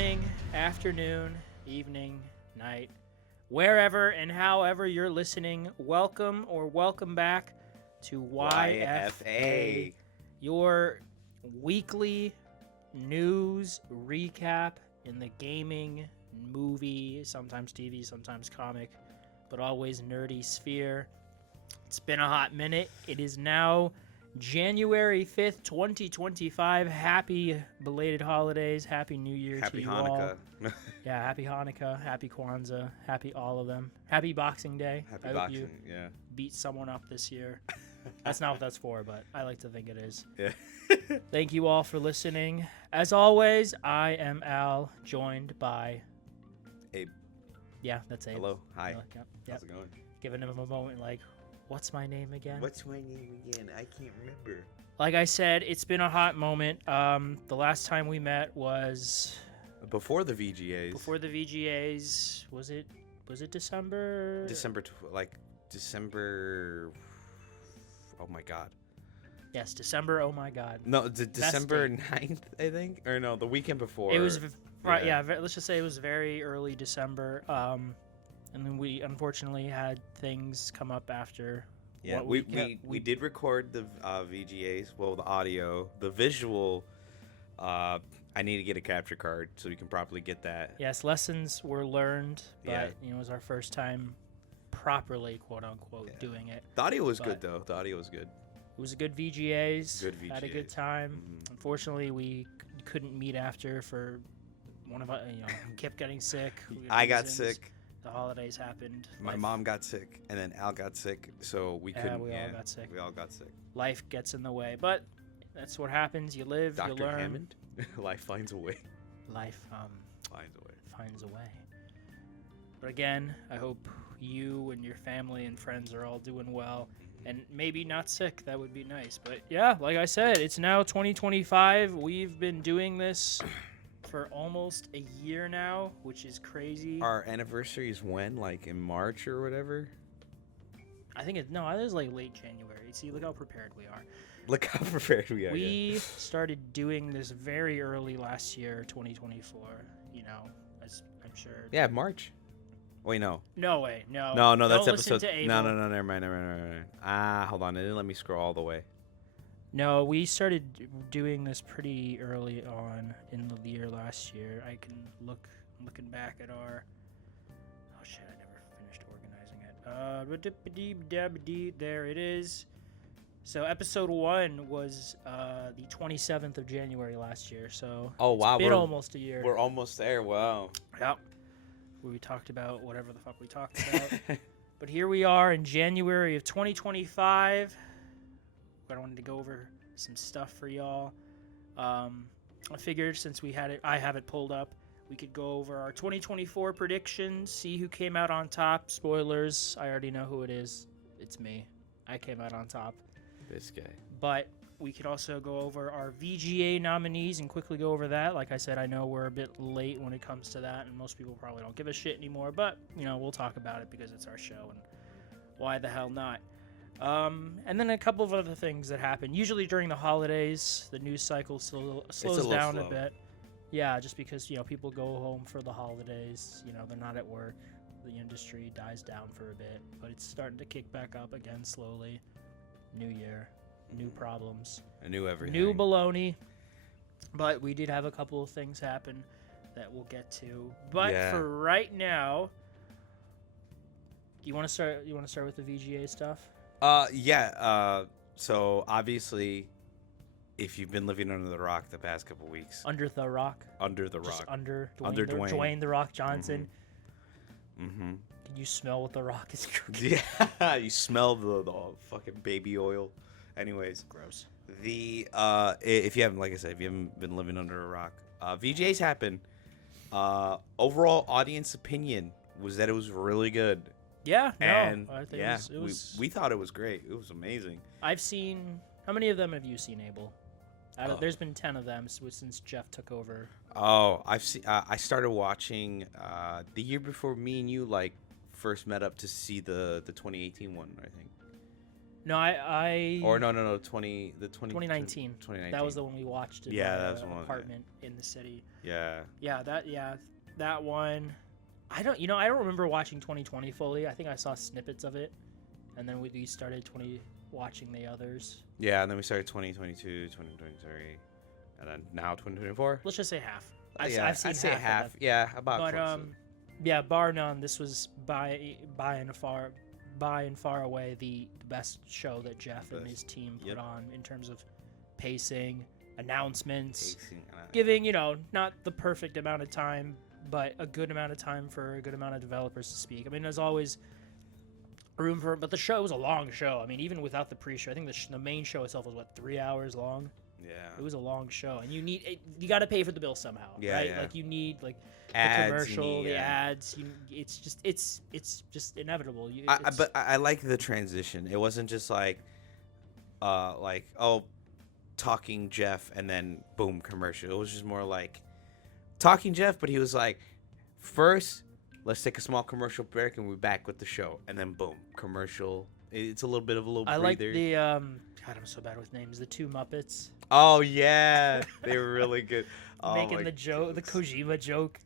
morning, afternoon, evening, night, wherever and however you're listening, welcome or welcome back to YFA, your weekly news recap in the gaming, movie, sometimes TV, sometimes comic, but always nerdy sphere. It's been a hot minute. It is now January 5th, 2025. Happy belated holidays. Happy New Year to you all. Happy Hanukkah. Yeah, happy Hanukkah. Happy Kwanzaa. Happy all of them. Happy Boxing Day. Happy I hope boxing, you yeah. beat someone up this year. That's not what that's for, but I like to think it is. Yeah. Thank you all for listening. As always, I am Al, joined by... Abe. Yeah, that's Abe. Hello. Hi. Yep. How's it going? Giving him a moment like, what's my name again? What's my name again? I can't remember. Like I said, it's been a hot moment. The last time we met was Before the VGAs. before the VGAs. Was it December? December. Oh my God. Yes, December. Oh my God. No, December date. 9th, I think. Or no, the weekend before. It was right. yeah. Yeah. Let's just say it was very early December. And then we unfortunately had things come up after. Yeah, what we did record the VGAs. Well, the audio, the visual. I need to get a capture card so we can properly get that. Yes, lessons were learned, but Yeah. it was our first time properly, quote unquote, Yeah. doing it. The audio was But- good though. The audio was good. It was a good VGAs. Good Had a good VGAs. time. Mhm. Unfortunately, we couldn't meet after for one of us. Kept getting sick. I got reasons. sick. The holidays happened. My mom got sick, and then Al got sick, so we Yeah, couldn't. we all got sick. We all got sick. Life gets in the way, but that's what happens. You live, you Dr. learn. Hammond, life finds a way. Life Finds a way. finds a way. But again, I hope you and your family and friends are all doing well. And maybe not sick. That would be nice. But yeah, like I said, it's now 2025. We've been doing this for almost a year now, which is crazy. Our anniversary is when, like in March or whatever. I think it was like late January. See, look how prepared we are. Look how prepared we are. We started doing this very early last year, 2024. As I'm sure. Yeah, March. Wait, no. No way. No. No, that's Don't listen episode. to No, Abel. never mind. Hold on. It didn't let me scroll all the way. No, we started doing this pretty early on in the year last year. I can looking back at our. Oh shit! I never finished organizing it. There it is. So episode 1 was the 27th of January last year. So Oh wow, it's been almost a year. we're almost there. Wow. Yep. Where we talked about whatever the fuck we talked about. But here we are in January of 2025. I wanted to go over some stuff for y'all. I figured since I have it pulled up, we could go over our 2024 predictions, see who came out on top. Spoilers, I already know who it is. It's me. I came out on top. This guy. But we could also go over our VGA nominees and quickly go over that. Like I said, I know we're a bit late when it comes to that, and most people probably don't give a shit anymore. But, we'll talk about it because it's our show, and why the hell not? And then a couple of other things that happen. Usually during the holidays, the news cycle slows little down slow. a bit. Yeah, just because, people go home for the holidays. They're not at work. The industry dies down for a bit. But it's starting to kick back up again slowly. New year, new problems. I knew everything. New baloney. But we did have a couple of things happen that we'll get to. But Yeah. for right now, you want to start with the VGA stuff? Yeah. So obviously, if you've been living under the rock the past couple weeks, Under the Rock. under the Just rock. under Dwayne, Under the, Dwayne. Dwayne the Rock Johnson. Mm-hmm. Can you smell what the Rock is cooking? Yeah. You smell the fucking baby oil. Anyways, Gross. if you haven't, like I said, if you haven't been living under a rock, VGAs happen. Overall audience opinion was that it was really good. Yeah. No. And I think yeah, it was. we thought it was great. It was amazing. I've seen. How many of them have you seen, Abel? Oh. There's been 10 of them since Jeff took over. Oh, I've seen. I started watching the year before me and you first met up to see the 2018 one. I think. No, I Or no, 2019. 2019. That was the one we watched in that was the one, apartment in the city. Yeah. Yeah, that one. I don't remember watching 2020 fully. I think I saw snippets of it, and then we started watching the others. Yeah, and then we started 2022, 2023, and then now 2024. Let's just say half. I'd seen say half. of them. Yeah, about. But close yeah, bar none. This was by and far away the best show that Jeff and his team put on in terms of pacing, announcements, giving not the perfect amount of time, but a good amount of time for a good amount of developers to speak. I mean, there's always room for it, but the show was a long show. I mean, even without the pre-show, I think the main show itself was 3 hours long. Yeah, it was a long show, and you got to pay for the bill somehow, right? Yeah. Like you need ads, the commercial, the ads. It's just inevitable. But I like the transition. It wasn't just like talking Jeff and then boom commercial. It was just more like talking Jeff, but he was like, first let's take a small commercial break and we're back with the show, and then boom commercial. It's a little bit of a little breather. I like the God, I'm so bad with names. The two Muppets. Oh yeah, they were really good. Making the joke, the Kojima joke.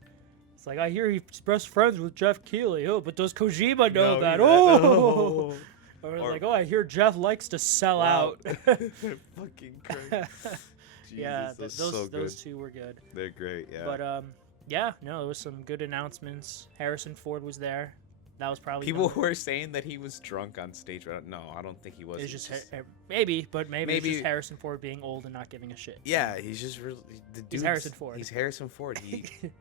It's like, I hear he's best friends with Jeff Keighley. Oh, but does Kojima know that? Oh. Or like, I hear Jeff likes to sell out. Fucking crazy. Yeah, those two were good. They're great. Yeah. But there was some good announcements. Harrison Ford was there. That was probably people were saying that he was drunk on stage. No, I don't think he was. It's just maybe it's just Harrison Ford being old and not giving a shit. Yeah, he's just really he's Harrison Ford. He's Harrison Ford.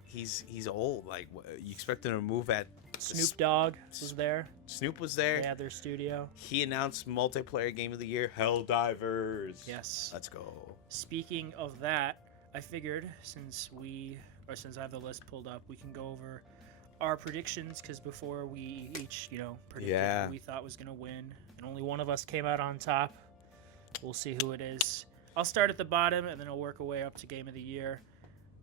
He's old. Like, you expect him to move at. Snoop Dogg was there. Snoop was there. They had their studio. He announced multiplayer game of the year, Helldivers. Yes. Let's go. Speaking of that, I figured since I have the list pulled up, we can go over our predictions, because before we each predicted who we thought was going to win, and only one of us came out on top. We'll see who it is. I'll start at the bottom and then I'll work our way up to game of the year.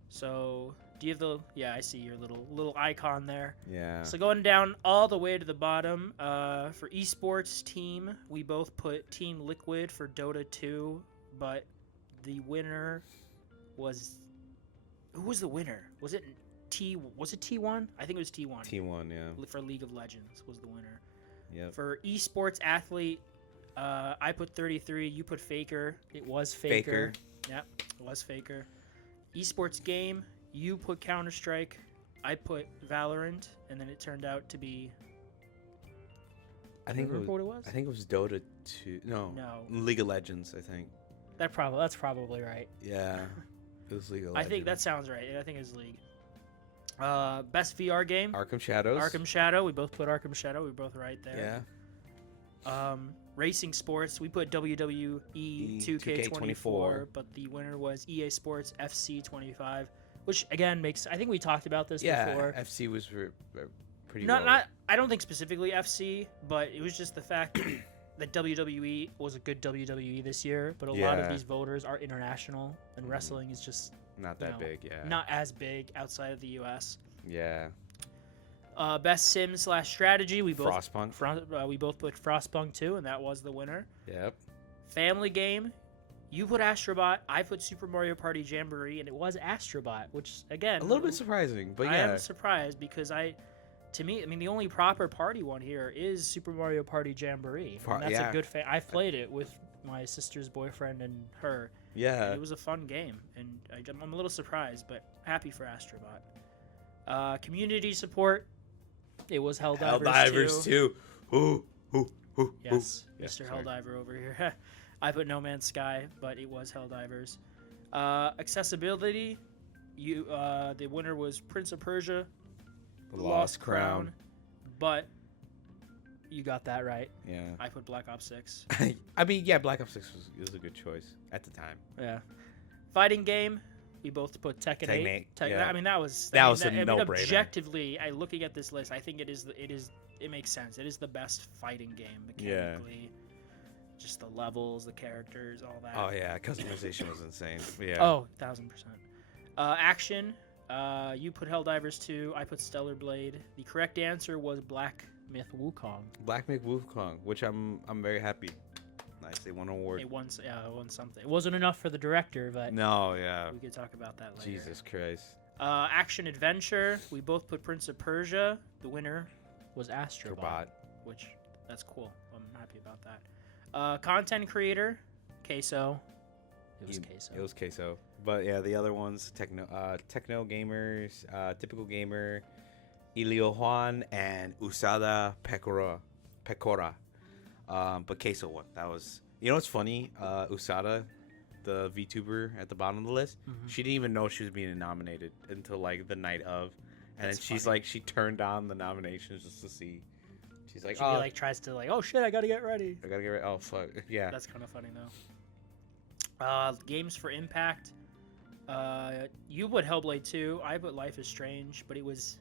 So do you have I see your little icon there. Yeah. So going down all the way to the bottom, for esports team, we both put Team Liquid for Dota 2, but the winner was, who was the winner? Was it T1? I think it was T1. T1, yeah. For League of Legends was the winner. Yep. For esports athlete, I put 33. You put Faker. It was Faker. Yep, it was Faker. Esports game, you put Counter-Strike. I put Valorant, and then it turned out to be. I think what it was. I think it was Dota 2. No. League of Legends, I think. That's probably right. Yeah. It was League of Legends. I think that sounds right. I think it was League. Best VR game. Arkham Shadows. Arkham Shadow. We both put Arkham Shadow. We're both right there. Yeah. Racing sports. We put WWE 2K24, but the winner was EA Sports FC 25, which again I think we talked about this before. Yeah, FC was pretty. Not. I don't think specifically FC, but it was just the fact that WWE was a good WWE this year, but a lot of these voters are international, and wrestling is just not that big. Yeah. Not as big outside of the U.S. Yeah. Best sim / strategy. We both Frostpunk. We both put Frostpunk 2, and that was the winner. Yep. Family game. You put Astrobot. I put Super Mario Party Jamboree, and it was Astrobot, which again a little bit surprising, but yeah. I am surprised because the only proper party one here is Super Mario Party Jamboree. And that's a good I've played it with my sister's boyfriend and her. Yeah. And it was a fun game, and I'm a little surprised, but happy for Astrobot. Community support. It was Helldivers 2. Ooh. Yes, Yeah, Mr. sorry. Helldiver over here. I put No Man's Sky, but it was Helldivers. Accessibility. The winner was Prince of Persia. The Lost Crown. But you got that right. Yeah. I put Black Ops 6. I mean, yeah, Black Ops 6 was a good choice at the time. Yeah. Fighting game. We both put Tekken 8. Yeah. I mean, that was a no-brainer. Objectively, looking at this list, I think it makes sense. It is the best fighting game mechanically. Yeah. Just the levels, the characters, all that. Oh yeah, customization was insane. Yeah. Oh, 1000%. Action. You put Helldivers 2. I put Stellar Blade. The correct answer was Black Myth Wukong. Black Myth Wukong, which I'm very happy. Nice. They won an award. It won something. It wasn't enough for the director, but No, yeah. we could talk about that later. Jesus Christ. Action adventure. We both put Prince of Persia. The winner was Astrobot, which that's cool. I'm happy about that. Content creator, Queso. It was Queso. It was Queso. But yeah, the other ones, Techno Gamers, Typical Gamer, Ilio Juan, and Usada Pecora. But Queso won. That was, what's funny? Usada, the VTuber at the bottom of the list, she didn't even know she was being nominated until like the night of, and That's then she's funny. like, she turned on the nominations just to see. She's like, She like tries to like, oh shit, I gotta get ready. I gotta get ready. Oh fuck, yeah. That's kind of funny though. Games for Impact. You put Hellblade 2. I put Life is Strange, but it was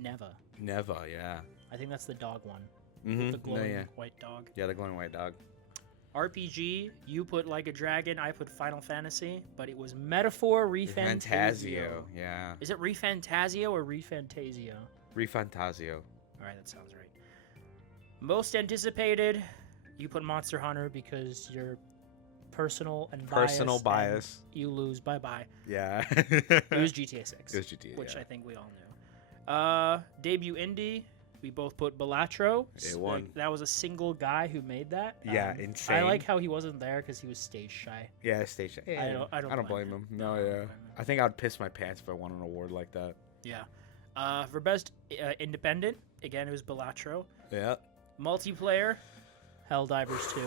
Neva. Never, yeah. I think that's the dog one. Mm-hmm. The glowing white dog. Yeah, the glowing white dog. RPG. You put Like a Dragon. I put Final Fantasy, but it was Metaphor Refantasio. Fantasio, yeah. Is it Refantasio or Refantasio? Refantasio. All right, that sounds right. Most anticipated. You put Monster Hunter because you're personal and bias. and you lose. Bye bye. Yeah. It was GTA 6. It was GTA, which yeah. I think we all knew. Debut indie. We both put Balatro. It won. Like, that was a single guy who made that. Yeah, insane. I like how he wasn't there because he was stage shy. Yeah, station. I don't blame him. No, I don't yeah. blame him. I think I'd piss my pants if I won an award like that. Yeah. For best independent, again it was Balatro. Yeah. Multiplayer, Helldivers 2,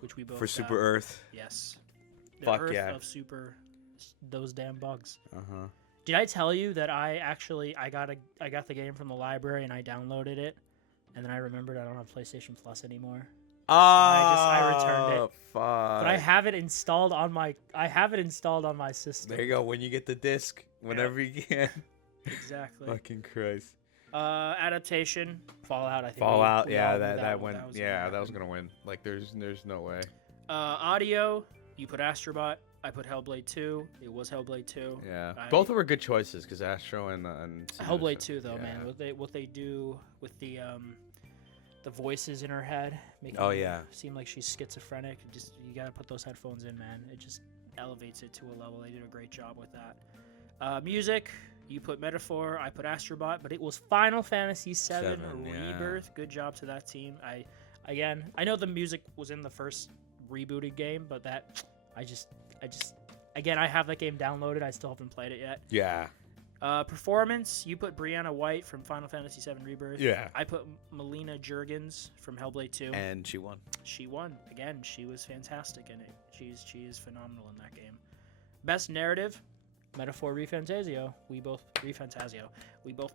which we both For got. Super Earth. Yes. The Fuck Earth yeah. of Super, those damn bugs. Uh-huh. Did I tell you that I got the game from the library and I downloaded it, and then I remembered I don't have PlayStation Plus anymore. Oh, I returned it. Fuck. But I have it installed on my system. There you go. When you get the disc, whenever you can. Exactly. Fucking Christ. Adaptation, Fallout. I think. Fallout. we Yeah, all knew that went. was Yeah, gonna that was happen. gonna win. Like, there's no way. Audio. You put Astrobot. I put Hellblade 2. It was Hellblade 2. Yeah. I- Both were good choices because Astro and Hellblade 2 though, yeah. man. What they do with the voices in her head, making Oh, her yeah. seem like she's schizophrenic. Just you gotta put those headphones in, man. It just elevates it to a level. They did a great job with that. Music. You put Metaphor. I put Astrobot, but it was Final Fantasy VII Seven, yeah. Rebirth. Good job to that team. I know the music was in the first rebooted game, but I have that game downloaded. I still haven't played it yet. Yeah. Performance, you put Brianna White from Final Fantasy VII Rebirth. Yeah. I put Melina Juergens from Hellblade 2. And she won. She won. Again, she was fantastic in it. She is phenomenal in that game. Best narrative, Metaphor Refantasio. We both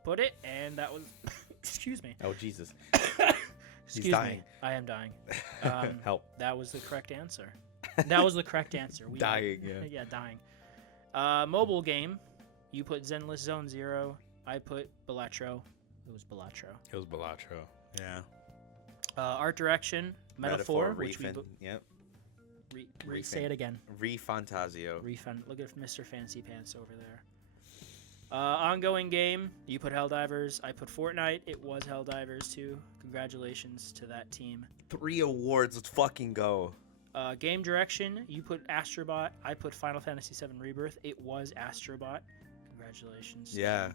put it, and that was excuse me. Oh Jesus. Excuse dying. me. I am dying. Help. That was the correct answer. That was the correct answer. Dying, yeah. Yeah, dying. Mobile game. You put Zenless Zone Zero. I put Balatro. It was Balatro. It was Balatro. Yeah. Art direction. Metaphor. which Yep. say it again. Refantasio. Look at Mr. Fancy Pants over there. Ongoing game. You put Helldivers. I put Fortnite. It was Helldivers too. Congratulations to that team. 3 awards. Let's fucking go. Game direction. You put Astrobot. I put Final Fantasy VII Rebirth. It was Astrobot. Congratulations. Yeah.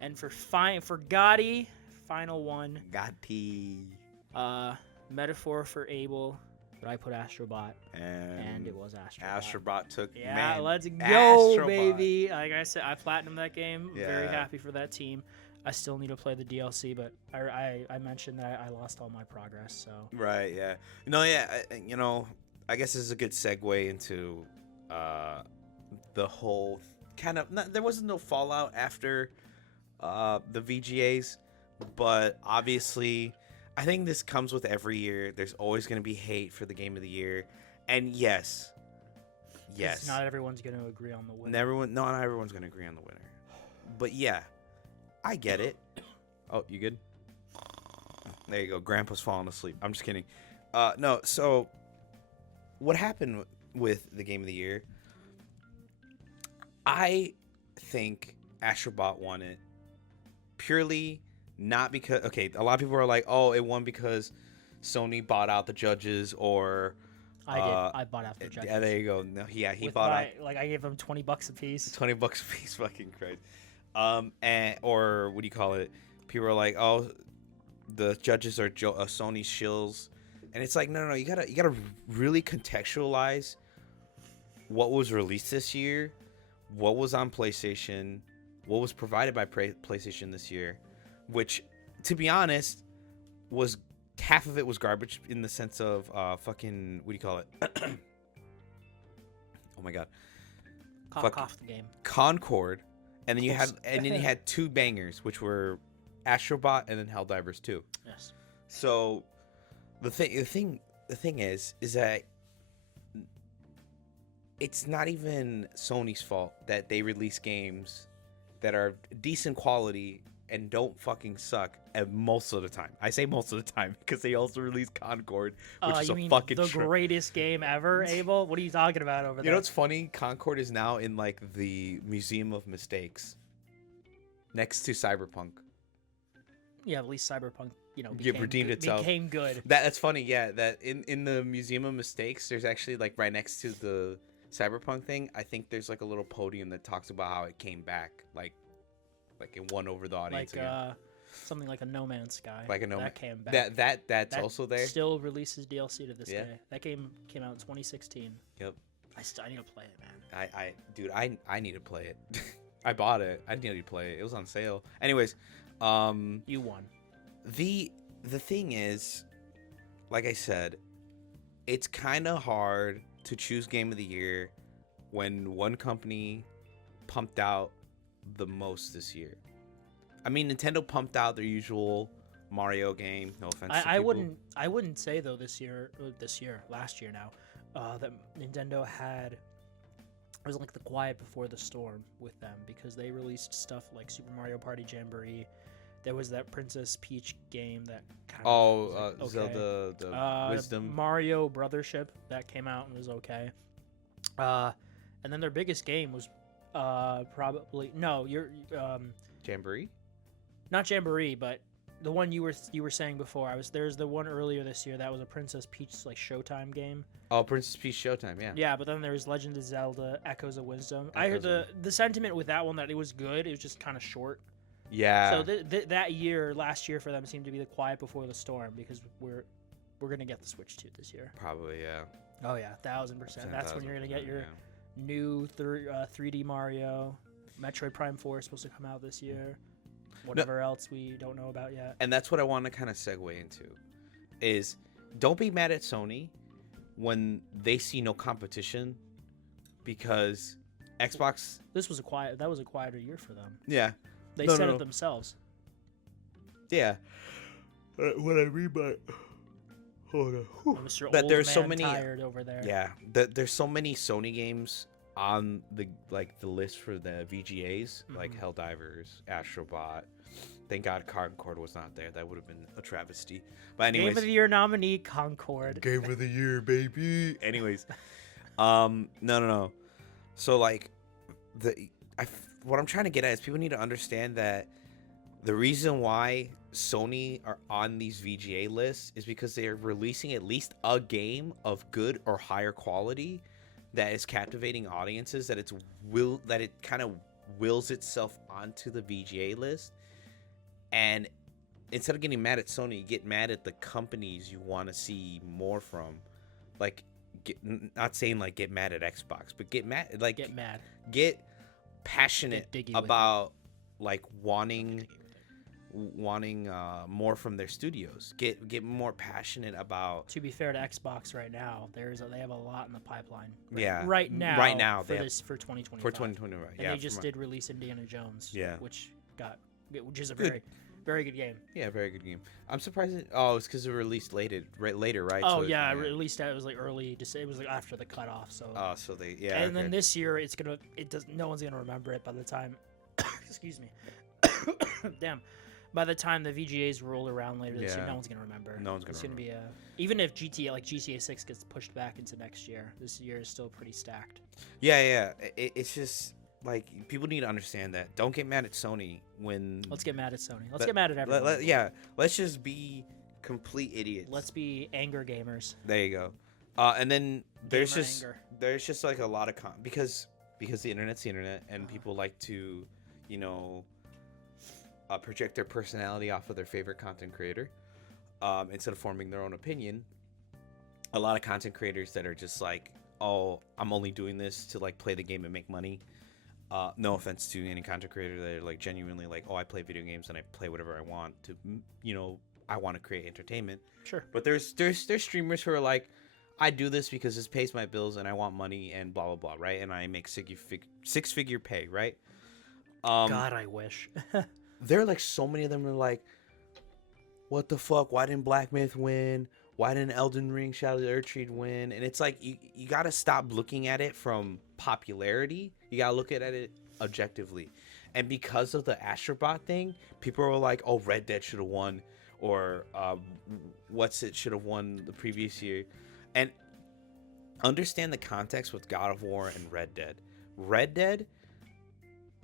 And for Gotti, final one. Gotti. Metaphor for Abel. But I put Astrobot. And it was Astrobot. Astrobot took. Yeah, man, let's go, Astrobot. baby. Like I said, I platinumed that game. Very Yeah. happy for that team. I still need to play the DLC, but I mentioned that I lost all my progress. So Right. Yeah. No. Yeah. I guess this is a good segue into the whole kind of. There wasn't no fallout after the VGAs, but obviously, I think this comes with every year. There's always going to be hate for the game of the year, and yes, 'cause not everyone's going to agree on the winner. not everyone's going to agree on the winner, but yeah, I get it. Oh, you good? There you go. Grandpa's falling asleep. I'm just kidding. No. So, what happened with the game of the year? I think Astrobot won it purely not because. Okay, a lot of people are like, "Oh, it won because Sony bought out the judges," or I did. I bought After Judges. Yeah, there you go. No, yeah, he With bought like I gave him $20 a piece. $20 a piece. Fucking Christ. And or what do you call it? People are like, oh, the judges are Sony shills, and it's like, no. You gotta really contextualize what was released this year, what was on PlayStation, what was provided by PlayStation this year, which, to be honest, was half of it was garbage in the sense of fucking what do you call it? Oh my god, Cough the game. Concord, and then you had two bangers, which were Astrobot and then Helldivers 2. Yes. So the thing is that it's not even Sony's fault that they release games that are decent quality and don't fucking suck most of the time. I say most of the time because they also release Concord, which is a fucking the greatest game ever, Abel? What are you talking about over there? You know what's funny? Concord is now in like the Museum of Mistakes next to Cyberpunk. Yeah, at least Cyberpunk, redeemed itself. Became good. That's funny, yeah. That in the Museum of Mistakes, there's actually like right next to the Cyberpunk thing, I think there's like a little podium that talks about how it came back, like it won over the audience again. Something like a No Man's Sky. Like a No that came back. That's also there. Still releases DLC to this day. That game came out in 2016. Yep. I need to play it, man. Dude, I need to play it. I bought it. I need to play it. It was on sale. Anyways, you won. The thing is, like I said, it's kind of hard to choose game of the year when one company pumped out the most this year. I mean, Nintendo pumped out their usual Mario game. No offense. I wouldn't say though last year now, that Nintendo had. It was like the quiet before the storm with them because they released stuff like Super Mario Party Jamboree. There was that Princess Peach game that kind of okay. Zelda the Wisdom. Mario Brothership that came out and was okay. And then their biggest game was probably Jamboree? Not Jamboree, but the one you were saying before. There's the one earlier this year that was a Princess Peach like Showtime game. Oh, Princess Peach Showtime, yeah. Yeah, but then there was Legend of Zelda Echoes of Wisdom. I heard the sentiment with that one that it was good. It was just kind of short. Yeah. So last year for them seemed to be the quiet before the storm because we're gonna get the Switch 2 this year. Probably, yeah. Oh yeah, 1000%. That's when you're gonna get your new 3D Mario. Metroid Prime 4 is supposed to come out this year. Whatever else we don't know about yet. And that's what I want to kind of segue into is don't be mad at Sony when they see no competition because Xbox. That was a quieter year for them. Yeah. They said it themselves. Yeah. What I mean by hold on. Mr. But Old there's Man so many tired over there. Yeah. There's so many Sony games on the list for the VGAs, like Helldivers, Astrobot. Thank God Concord was not there. That would have been a travesty. But anyways, Game of the Year nominee Concord. Game of the Year, baby. Anyways, no. So like, what I'm trying to get at is people need to understand that the reason why Sony are on these VGA lists is because they are releasing at least a game of good or higher quality that is captivating audiences. That it kind of wills itself onto the VGA list. And instead of getting mad at Sony, you get mad at the companies you want to see more from. Like, not saying like get mad at Xbox, but get passionate about like wanting more from their studios. Get more passionate about. To be fair to Xbox right now, they have a lot in the pipeline. Right now for 2020. For 2020, right? And they just did release Indiana Jones. Yeah. Which is a very, very good game. Yeah, very good game. I'm surprised. It's because it released later, right? Oh, so yeah, released it was like early. It was like after the cutoff. So. Oh, so they And then this year, no one's gonna remember it by the time. Excuse me. Damn. By the time the VGAs roll around later this year, no one's gonna remember. No one's gonna. It's gonna be even if GTA 6 gets pushed back into next year, this year is still pretty stacked. Yeah. It's just. Like, people need to understand that. Don't get mad at Sony when... Let's get mad at Sony. Let's get mad at everyone. Let's just be complete idiots. Let's be anger gamers. There you go. And then there's Gamer just anger. there's just like a lot of because the internet's the internet and people like to, you know, project their personality off of their favorite content creator, instead of forming their own opinion. A lot of content creators that are just like, oh, I'm only doing this to like play the game and make money. No offense to any content creator that are like genuinely like, oh, I play video games and I play whatever I want to, you know, I want to create entertainment. Sure. But there's streamers who are like, I do this because this pays my bills and I want money and blah blah blah, right? And I make six figure pay, right? God, I wish. There are like so many of them are like, what the fuck? Why didn't Black Myth win? Why didn't Elden Ring Shadow of the Erdtree win? And it's like you gotta stop looking at it from popularity. You gotta look at it objectively. And because of the Astrobot thing, people were like, oh, Red Dead should have won, or what's it should have won the previous year. And understand the context with God of War and Red Dead. Red Dead,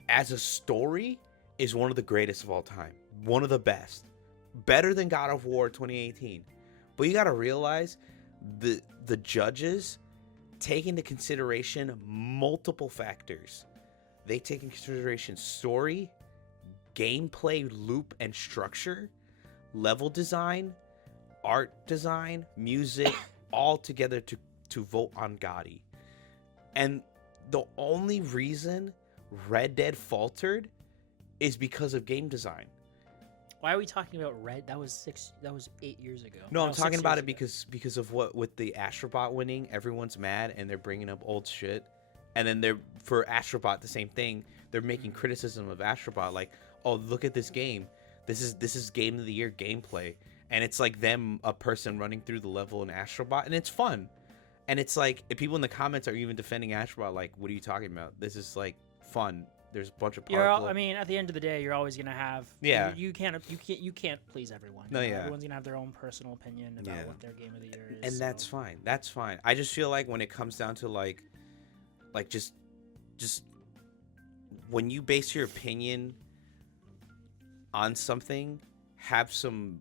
as a story, is one of the greatest of all time. One of the best. Better than God of War 2018. But you got to realize the judges take into consideration multiple factors. They take into consideration story, gameplay loop and structure, level design, art design, music, all together to vote on Gotti. And the only reason Red Dead faltered is because of game design. Why are we talking about Red? That was 8 years ago. No, I'm talking about it because of what with the Astrobot winning, everyone's mad and they're bringing up old shit. And then they're for Astrobot the same thing. They're making criticism of Astrobot like, "Oh, look at this game. This is game of the year gameplay." And it's like them, a person running through the level in Astrobot, and it's fun. And it's like if people in the comments are even defending Astrobot, like, "What are you talking about? This is like fun." There's a bunch of I mean, at the end of the day, you're always gonna have. Yeah. You can't please everyone. No, yeah. Everyone's gonna have their own personal opinion about what their game of the year is. And that's fine. That's fine. I just feel like when it comes down to like just when you base your opinion on something, have some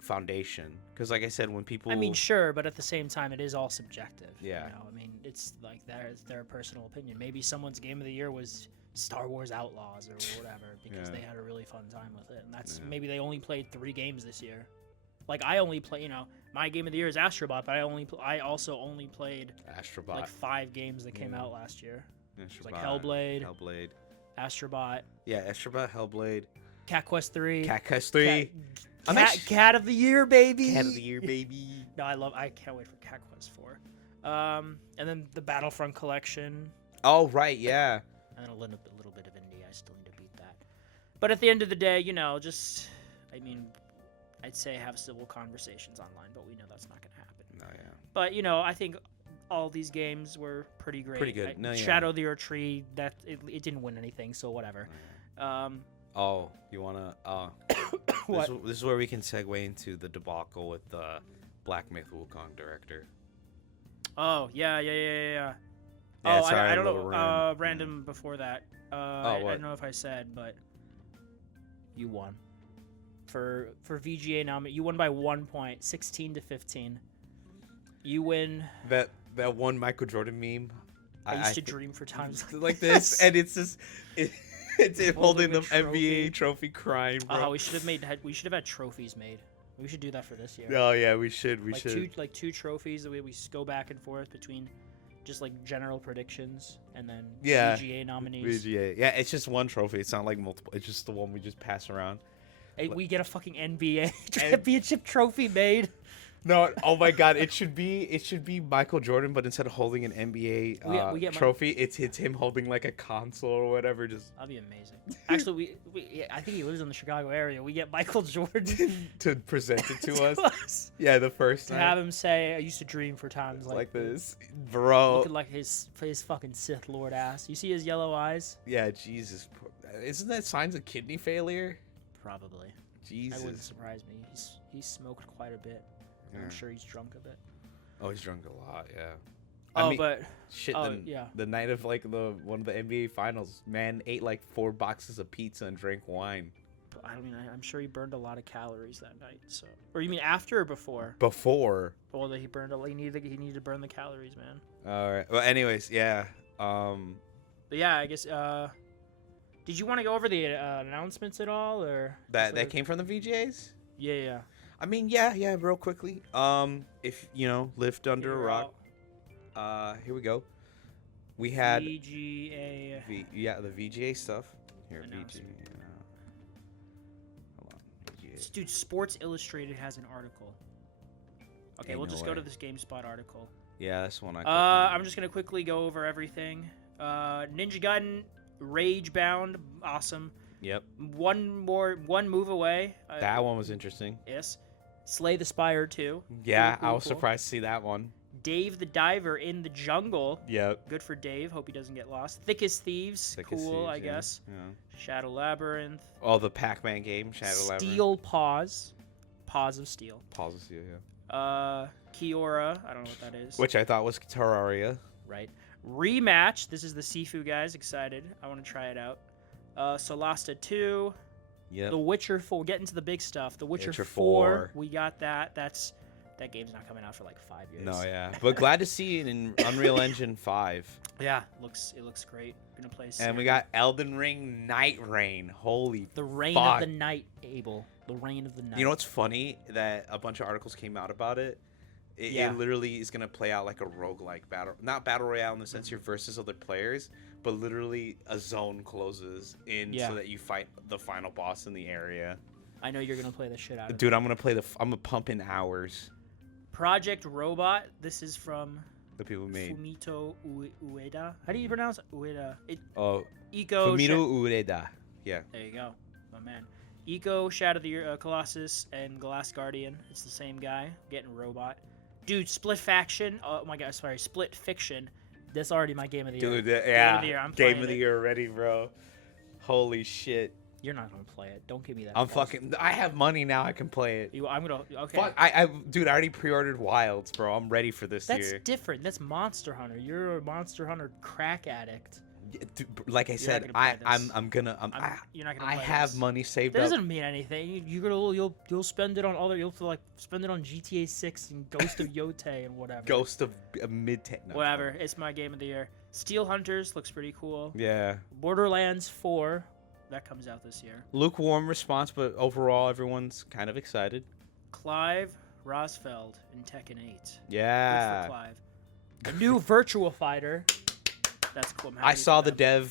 foundation. Because like I said, when people, I mean, sure, but at the same time, it is all subjective. Yeah. You know, I mean, it's like their personal opinion. Maybe someone's game of the year was Star Wars Outlaws or whatever because they had a really fun time with it, and that's maybe they only played 3 games this year. Like I only play, you know, my game of the year is Astrobot, but I also only played Astrobot, like 5 games that came out last year. Astrobot, It's like Hellblade, Astrobot, Astrobot, Hellblade, Cat Quest 3, Cat Quest 3, Cat of the Year, baby. Cat of the Year, baby. No, I can't wait for Cat Quest 4. And then the Battlefront collection. Oh right, yeah. And then a little bit of indie. I still need to beat that. But at the end of the day, you know, I mean, I'd say have civil conversations online, but we know that's not going to happen. No, yeah. But, you know, I think all these games were pretty great. Pretty good. No, yeah. Shadow of the Erdtree, it didn't win anything, so whatever. Oh, you want to... What? This is where we can segue into the debacle with the Black Myth Wukong director. Oh, yeah. Yeah, Oh, sorry, I don't a know. little Random before that. I don't know if I said, but you won. For VGA nominee, you won by 1 point, 16-15. You win. That one Michael Jordan meme. I used to dream for times like this, and it's just it's him holding the trophy. NBA trophy, crying, bro. Oh, we should have had trophies made. We should do that for this year. Oh yeah, we should. We should. Two trophies that we go back and forth between just like general predictions and then Yeah. VGA nominees. VGA. Yeah, it's just one trophy. It's not like multiple. It's just the one we just pass around. Hey, we get a fucking NBA championship trophy made. No, oh my God! It should be Michael Jordan, but instead of holding an NBA we get trophy, it's him holding like a console or whatever. Just that'd be amazing. Actually, I think he lives in the Chicago area. We get Michael Jordan to present it to us. Yeah, the first to time. have him say, "I used to dream for times like this, bro." Looking like his fucking Sith Lord ass. You see his yellow eyes? Yeah, Jesus. Isn't that signs of kidney failure? Probably. Jesus. That wouldn't surprise me. He's smoked quite a bit. Yeah. I'm sure he's drunk a bit. Oh, he's drunk a lot, yeah. The night of like one of the NBA finals, man ate like 4 boxes of pizza and drank wine. I'm sure he burned a lot of calories that night. So, or you mean after or before? Before. Well, he burned he needed to burn the calories, man. All right. Well, anyways, yeah. But yeah, I guess. Did you want to go over the announcements at all, or That came from the VGAs? Yeah. I mean, yeah, real quickly. If lived under a rock. Here we go. We had VGA. the VGA stuff. Here, VGA. Hold on, VGA. Dude, Sports Illustrated has an article. Okay, we'll just go to this GameSpot article. Yeah, that's one I. I'm just gonna quickly go over everything. Ninja Gaiden, Ragebound, awesome. Yep. One move away. That one was interesting. Yes. Slay the Spire 2. Yeah, cool, I was surprised to see that one. Dave the Diver in the Jungle. Yep. Good for Dave. Hope he doesn't get lost. Thick as Thieves. I guess. Yeah. Shadow Labyrinth. Oh, the Pac-Man game, Shadow Labyrinth. Steel Paws. Paws of Steel. Paws of Steel, yeah. Kiora. I don't know what that is. Which I thought was Terraria. Right. Rematch. This is the Sifu guys. Excited. I want to try it out. Solasta 2. Yeah. The Witcher 4. Getting to the big stuff. The Witcher 4. 4. We got that. That game's not coming out for like 5 years. No, yeah. But glad to see it in Unreal Engine 5. Yeah, it looks great. Gonna play. And we got Elden Ring Night Rain. Holy The Reign fuck. of the Night, Abel. The Reign of the Night. You know what's funny? That a bunch of articles came out about it. It literally is going to play out like a roguelike not battle royale in the sense you're versus other players, but literally a zone closes in so that you fight the final boss in the area. I know you're going to play the shit out of it. Dude, I'm going to pump in hours. Project Robot. This is from the people who made Fumito Ueda. How do you pronounce Ueda? Fumito Ueda. Yeah. There you go. My man. Eco, Shadow of the Colossus, and Glass Guardian. It's the same guy. Getting Robot. Dude, Split Faction. Oh my god, sorry. Split Fiction. That's already my game of the year. Dude, yeah. Game of the year. I'm playing Game of the year already, bro. Holy shit. You're not gonna play it. Don't give me that. I have money now. I can play it. I'm gonna. Okay. Fuck, dude, I already pre-ordered Wilds, bro. I'm ready for this year. That's different. That's Monster Hunter. You're a Monster Hunter crack addict. Yeah, dude, like I said, you're not gonna. I have money saved that up. That doesn't mean anything. You'll spend it on other. You'll spend it on GTA 6 and Ghost of Yotei and whatever. Ghost of Mid-Tech. No, whatever. It's my game of the year. Steel Hunters looks pretty cool. Yeah. Borderlands 4. That comes out this year. Lukewarm response, but overall, everyone's kind of excited. Clive Rosfeld in Tekken 8. Yeah. Good for Clive. A new Virtua Fighter. That's cool. I saw the dev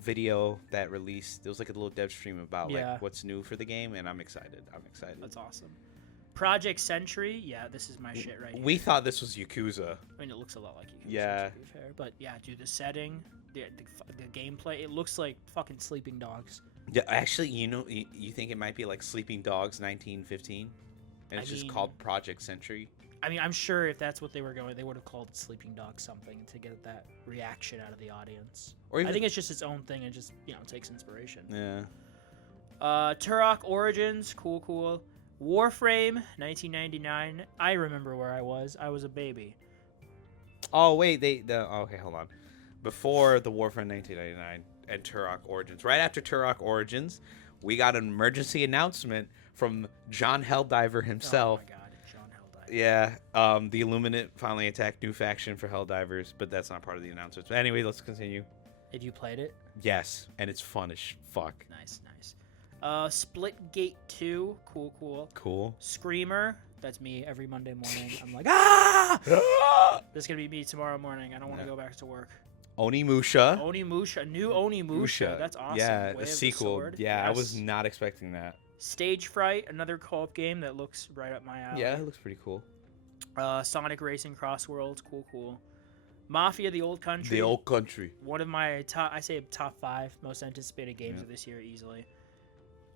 video that released. There was like a little dev stream about like what's new for the game, and I'm excited. That's awesome. Project Sentry. Yeah, this is my shit right here. We thought this was Yakuza. I mean, it looks a lot like Yakuza. Yeah. To be fair. But yeah, dude, the setting, the gameplay, it looks like fucking Sleeping Dogs. Yeah, actually, you think it might be like Sleeping Dogs 1915, and it's just called Project Sentry. I mean, I'm sure if that's what they were going, they would have called Sleeping Dogs something to get that reaction out of the audience. Or even, I think it's just its own thing and just takes inspiration. Yeah. Turok Origins, cool. Warframe 1999. I remember where I was. I was a baby. Oh wait, okay, hold on. Before the Warframe 1999 and Turok Origins, right after Turok Origins, we got an emergency announcement from John Helldiver himself. Oh my god. Yeah, the Illuminate finally attacked new faction for Helldivers, but that's not part of the announcements. But anyway, let's continue. Have you played it? Yes, and it's fun as fuck. Nice. Splitgate 2, cool. Screamer, that's me every Monday morning. I'm like, That's gonna be me tomorrow morning. I don't want to go back to work. Onimusha, new Onimusha. That's awesome. Yeah, a sequel. Yeah, yes. I was not expecting that. Stage Fright, another co-op game that looks right up my alley. Yeah, it looks pretty cool. Sonic Racing Cross Worlds, cool. Mafia: The Old Country. The Old Country. One of my top 5 most anticipated games of this year easily.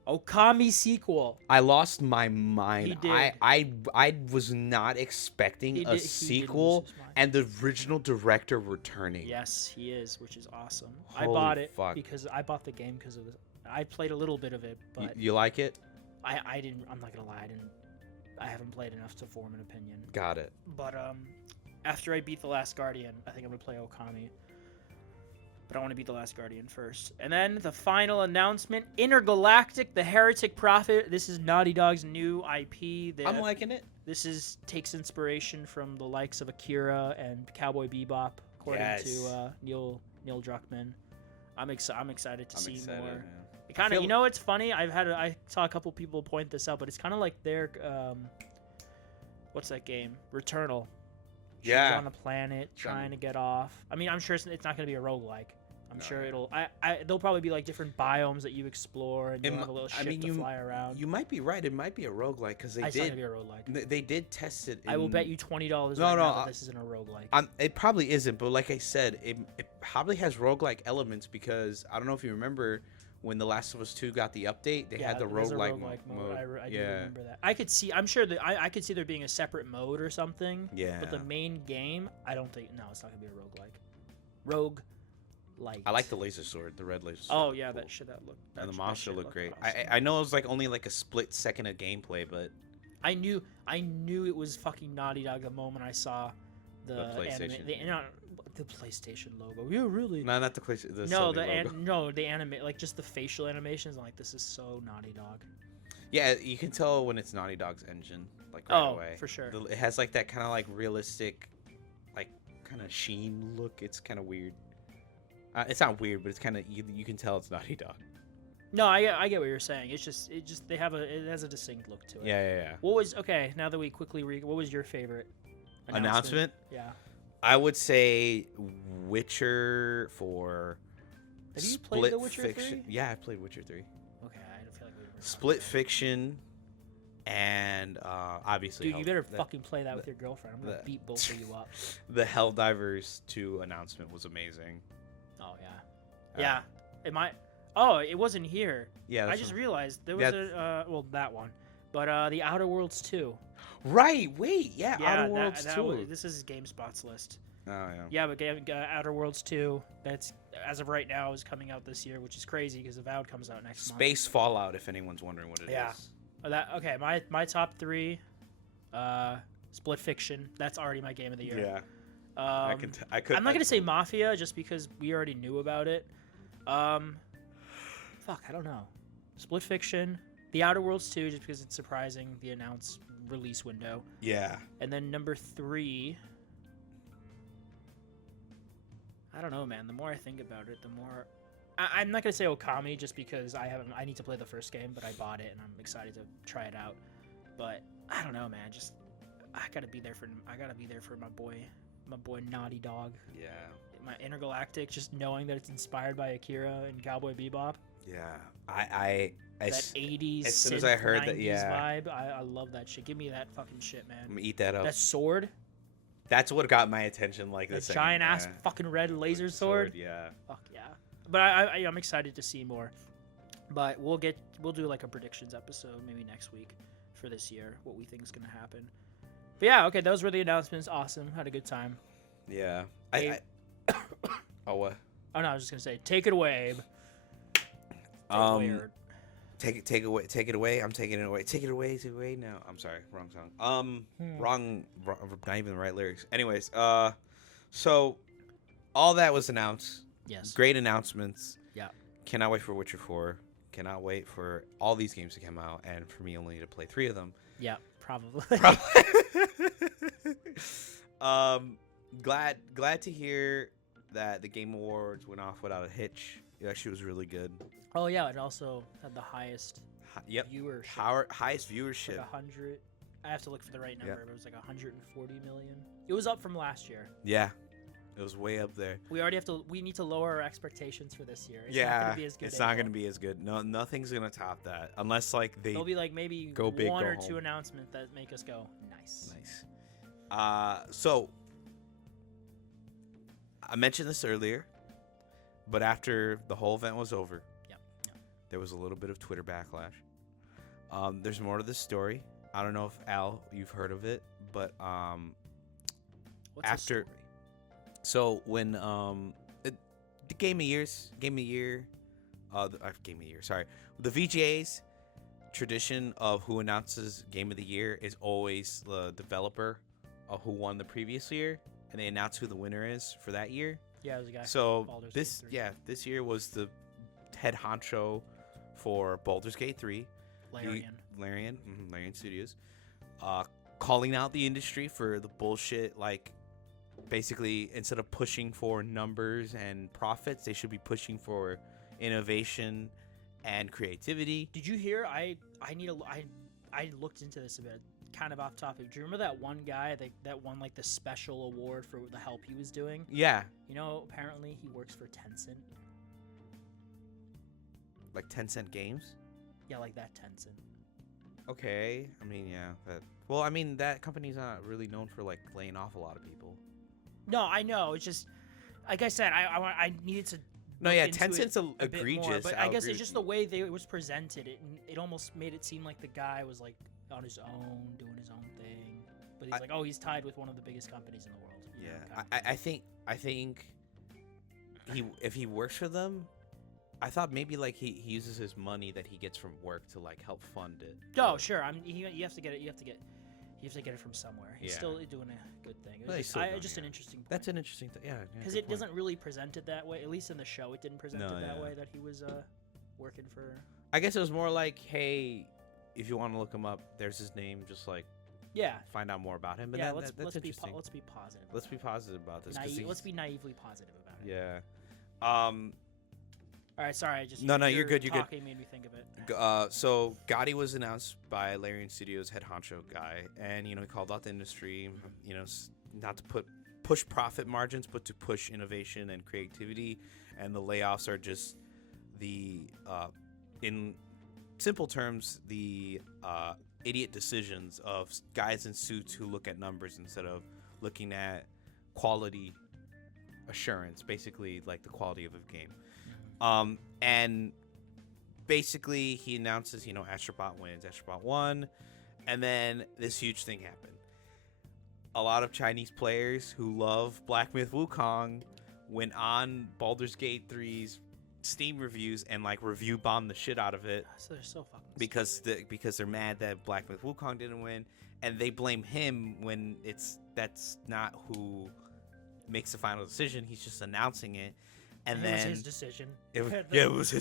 Okami sequel. I lost my mind. He did. I was not expecting a sequel and the original director returning. Yes, he is, which is awesome. Holy I bought it fuck. because I bought the game because of this. I played a little bit of it, but you like it? I didn't. I'm not gonna lie. I haven't played enough to form an opinion. Got it. But after I beat The Last Guardian, I think I'm gonna play Okami. But I want to beat The Last Guardian first. And then the final announcement, Intergalactic, The Heretic Prophet. This is Naughty Dog's new IP. I'm liking it. This takes inspiration from the likes of Akira and Cowboy Bebop, according to Neil Druckmann. I'm excited to see more. Man. It kind of, it's funny. I saw a couple people point this out, but it's kind of like their what's that game? Returnal. She's on a planet trying to get off. I mean, I'm sure it's not going to be a roguelike. I'm sure it'll. There'll probably be like different biomes that you explore, and you'll have a little ship to fly around. You might be right. It might be a roguelike because It's not gonna be a roguelike. They did test it. I will bet you $20 now that this isn't a roguelike. It probably isn't, but like I said, it probably has roguelike elements because I don't know if you remember when The Last of Us 2 got the update, they had the roguelike mode. I do remember that. I could see. I'm sure that I could see there being a separate mode or something. Yeah. But the main game, I don't think. No, it's not gonna be a roguelike. Rogue. Light. I like the laser sword, the red laser sword. Oh yeah, cool. That looked. And the monster looked great. I know it was like only like a split second of gameplay, but I knew it was fucking Naughty Dog the moment I saw the PlayStation. The PlayStation logo. Yeah, really. No, not the PlayStation. The anime, like just the facial animations. I'm like, this is so Naughty Dog. Yeah, you can tell when it's Naughty Dog's engine, like right away. For sure. It has like that kind of like realistic, like kind of sheen look. It's kind of weird. It's not weird, but it's kind of you can tell it's Naughty Dog. No, I get what you're saying. It has a distinct look to it. Yeah. What was now that we quickly what was your favorite announcement? Yeah. I would say Witcher for. Have you played The Witcher 3? Yeah, I played Witcher 3. Okay, I don't feel like we were Split Fiction, and obviously. Dude, you better fucking play that with your girlfriend. I'm gonna beat both of you up. The Helldivers 2 announcement was amazing. Oh yeah. Oh, it wasn't here. Yeah. I just realized there was that one, but the Outer Worlds 2. Right. Wait. Yeah. Outer Worlds 2. This is GameSpot's list. Oh yeah. Yeah, but Outer Worlds 2. That's as of right now is coming out this year, which is crazy because Avowed comes out next month. Space Fallout, if anyone's wondering what it is. Yeah. My top 3. Split Fiction. That's already my game of the year. Yeah. I'm not gonna say Mafia just because we already knew about it. I don't know. Split Fiction, The Outer Worlds 2, just because it's surprising the announced release window. Yeah. And then number 3. I don't know, man. The more I think about it, the more I'm not gonna say Okami just because I need to play the first game, but I bought it and I'm excited to try it out. But I don't know, man. Just I gotta be there for my boy Naughty Dog. Yeah. My Intergalactic, just knowing that it's inspired by Akira and Cowboy Bebop. Yeah. I that 80s as soon as I heard that, vibe, I love that shit. Give me that fucking shit, man. I'm gonna eat that up. That sword. That's what got my attention. Like that giant ass fucking red laser sword. Yeah. Fuck yeah. But I'm excited to see more. But we'll do like a predictions episode maybe next week for this year. What we think is gonna happen. But yeah, okay, those were the announcements. Awesome. Had a good time. Yeah. Oh, what? Oh, no, I was just going to say, take it away, Abe. Take it away. I'm taking it away. Take it away. No, I'm sorry. Wrong song. Wrong, not even the right lyrics. Anyways, so all that was announced. Yes. Great announcements. Yeah. Cannot wait for Witcher 4. Cannot wait for all these games to come out and for me only to play 3 of them. Yeah, probably. Glad to hear that the Game Awards went off without a hitch. It actually was really good. Oh yeah, it also had the highest viewership. Highest viewership. Like 100. I have to look for the right number, but it was like 140 million. It was up from last year. Yeah, it was way up there. We need to lower our expectations for this year. It's not gonna be as good. It's not gonna be as good. No, nothing's gonna top that unless like there'll be like maybe go big, one go or home. Two announcements that make us go nice. So I mentioned this earlier, but after the whole event was over, there was a little bit of Twitter backlash. There's more to this story. I don't know if Al, you've heard of it, but What's after, so when the Game of Year, sorry, the VGA's tradition of who announces Game of the Year is always the developer of who won the previous year, and they announce who the winner is for that year. Yeah, it was a guy. So Baldur's this Gate 3. this year was the head honcho for Baldur's Gate 3. Larian. Larian Studios, calling out the industry for the bullshit. Like, basically, instead of pushing for numbers and profits, they should be pushing for innovation and creativity. Did you hear? I looked into this a bit, kind of off topic. Do you remember that one guy that won like the special award for the help he was doing? Yeah, You know, apparently he works for Tencent. like 10-cent games. Yeah, like that Tencent. Okay, I mean, yeah. Well, I mean, that company's not really known for like laying off a lot of people. No, I know. It's just, like I said, I needed to. No, look yeah, into Tencent's it a bit egregious. more, but I'll I guess agree it's with just you. the way it was presented. It almost made it seem like the guy was like on his own, doing his own thing. But he's like, oh, he's tied with one of the biggest companies in the world. you know, Yeah, kind of I think if he works for them, I thought maybe like he uses his money that he gets from work to like help fund it. Oh, sure. You have to get it. You have to get it from somewhere. He's Yeah. still doing a good thing. It Well, was he's just, still doing just it. an interesting point. That's an interesting thing. Yeah, Because good it point. doesn't really present it that way. At least in the show, it didn't present No, it that yeah. way. That he was working for. I guess it was more like, hey, if you want to look him up, there's his name. Just like Yeah. find out more about him. But Yeah. that, Let's that's be interesting. let's be positive. Let's be positive about this. 'Cause Let's be naively positive about it. Yeah. All right. Sorry. I just No, you're good, you're good. talking made me think of it. So Gotti was announced by Larian Studios head honcho guy, and he called out the industry, not to push profit margins, but to push innovation and creativity. And the layoffs are just in simple terms, the idiot decisions of guys in suits who look at numbers instead of looking at quality assurance, basically like the quality of a game. And basically he announces, Astrobot wins. Astrobot won. And then this huge thing happened. A lot of Chinese players who love Black Myth Wukong went on Baldur's Gate 3's Steam reviews and like review bombed the shit out of it So they're so fucking. because they're mad that Black Myth Wukong didn't win, and they blame him when that's not who makes the final decision. He's just announcing it. And it then was his decision. it was his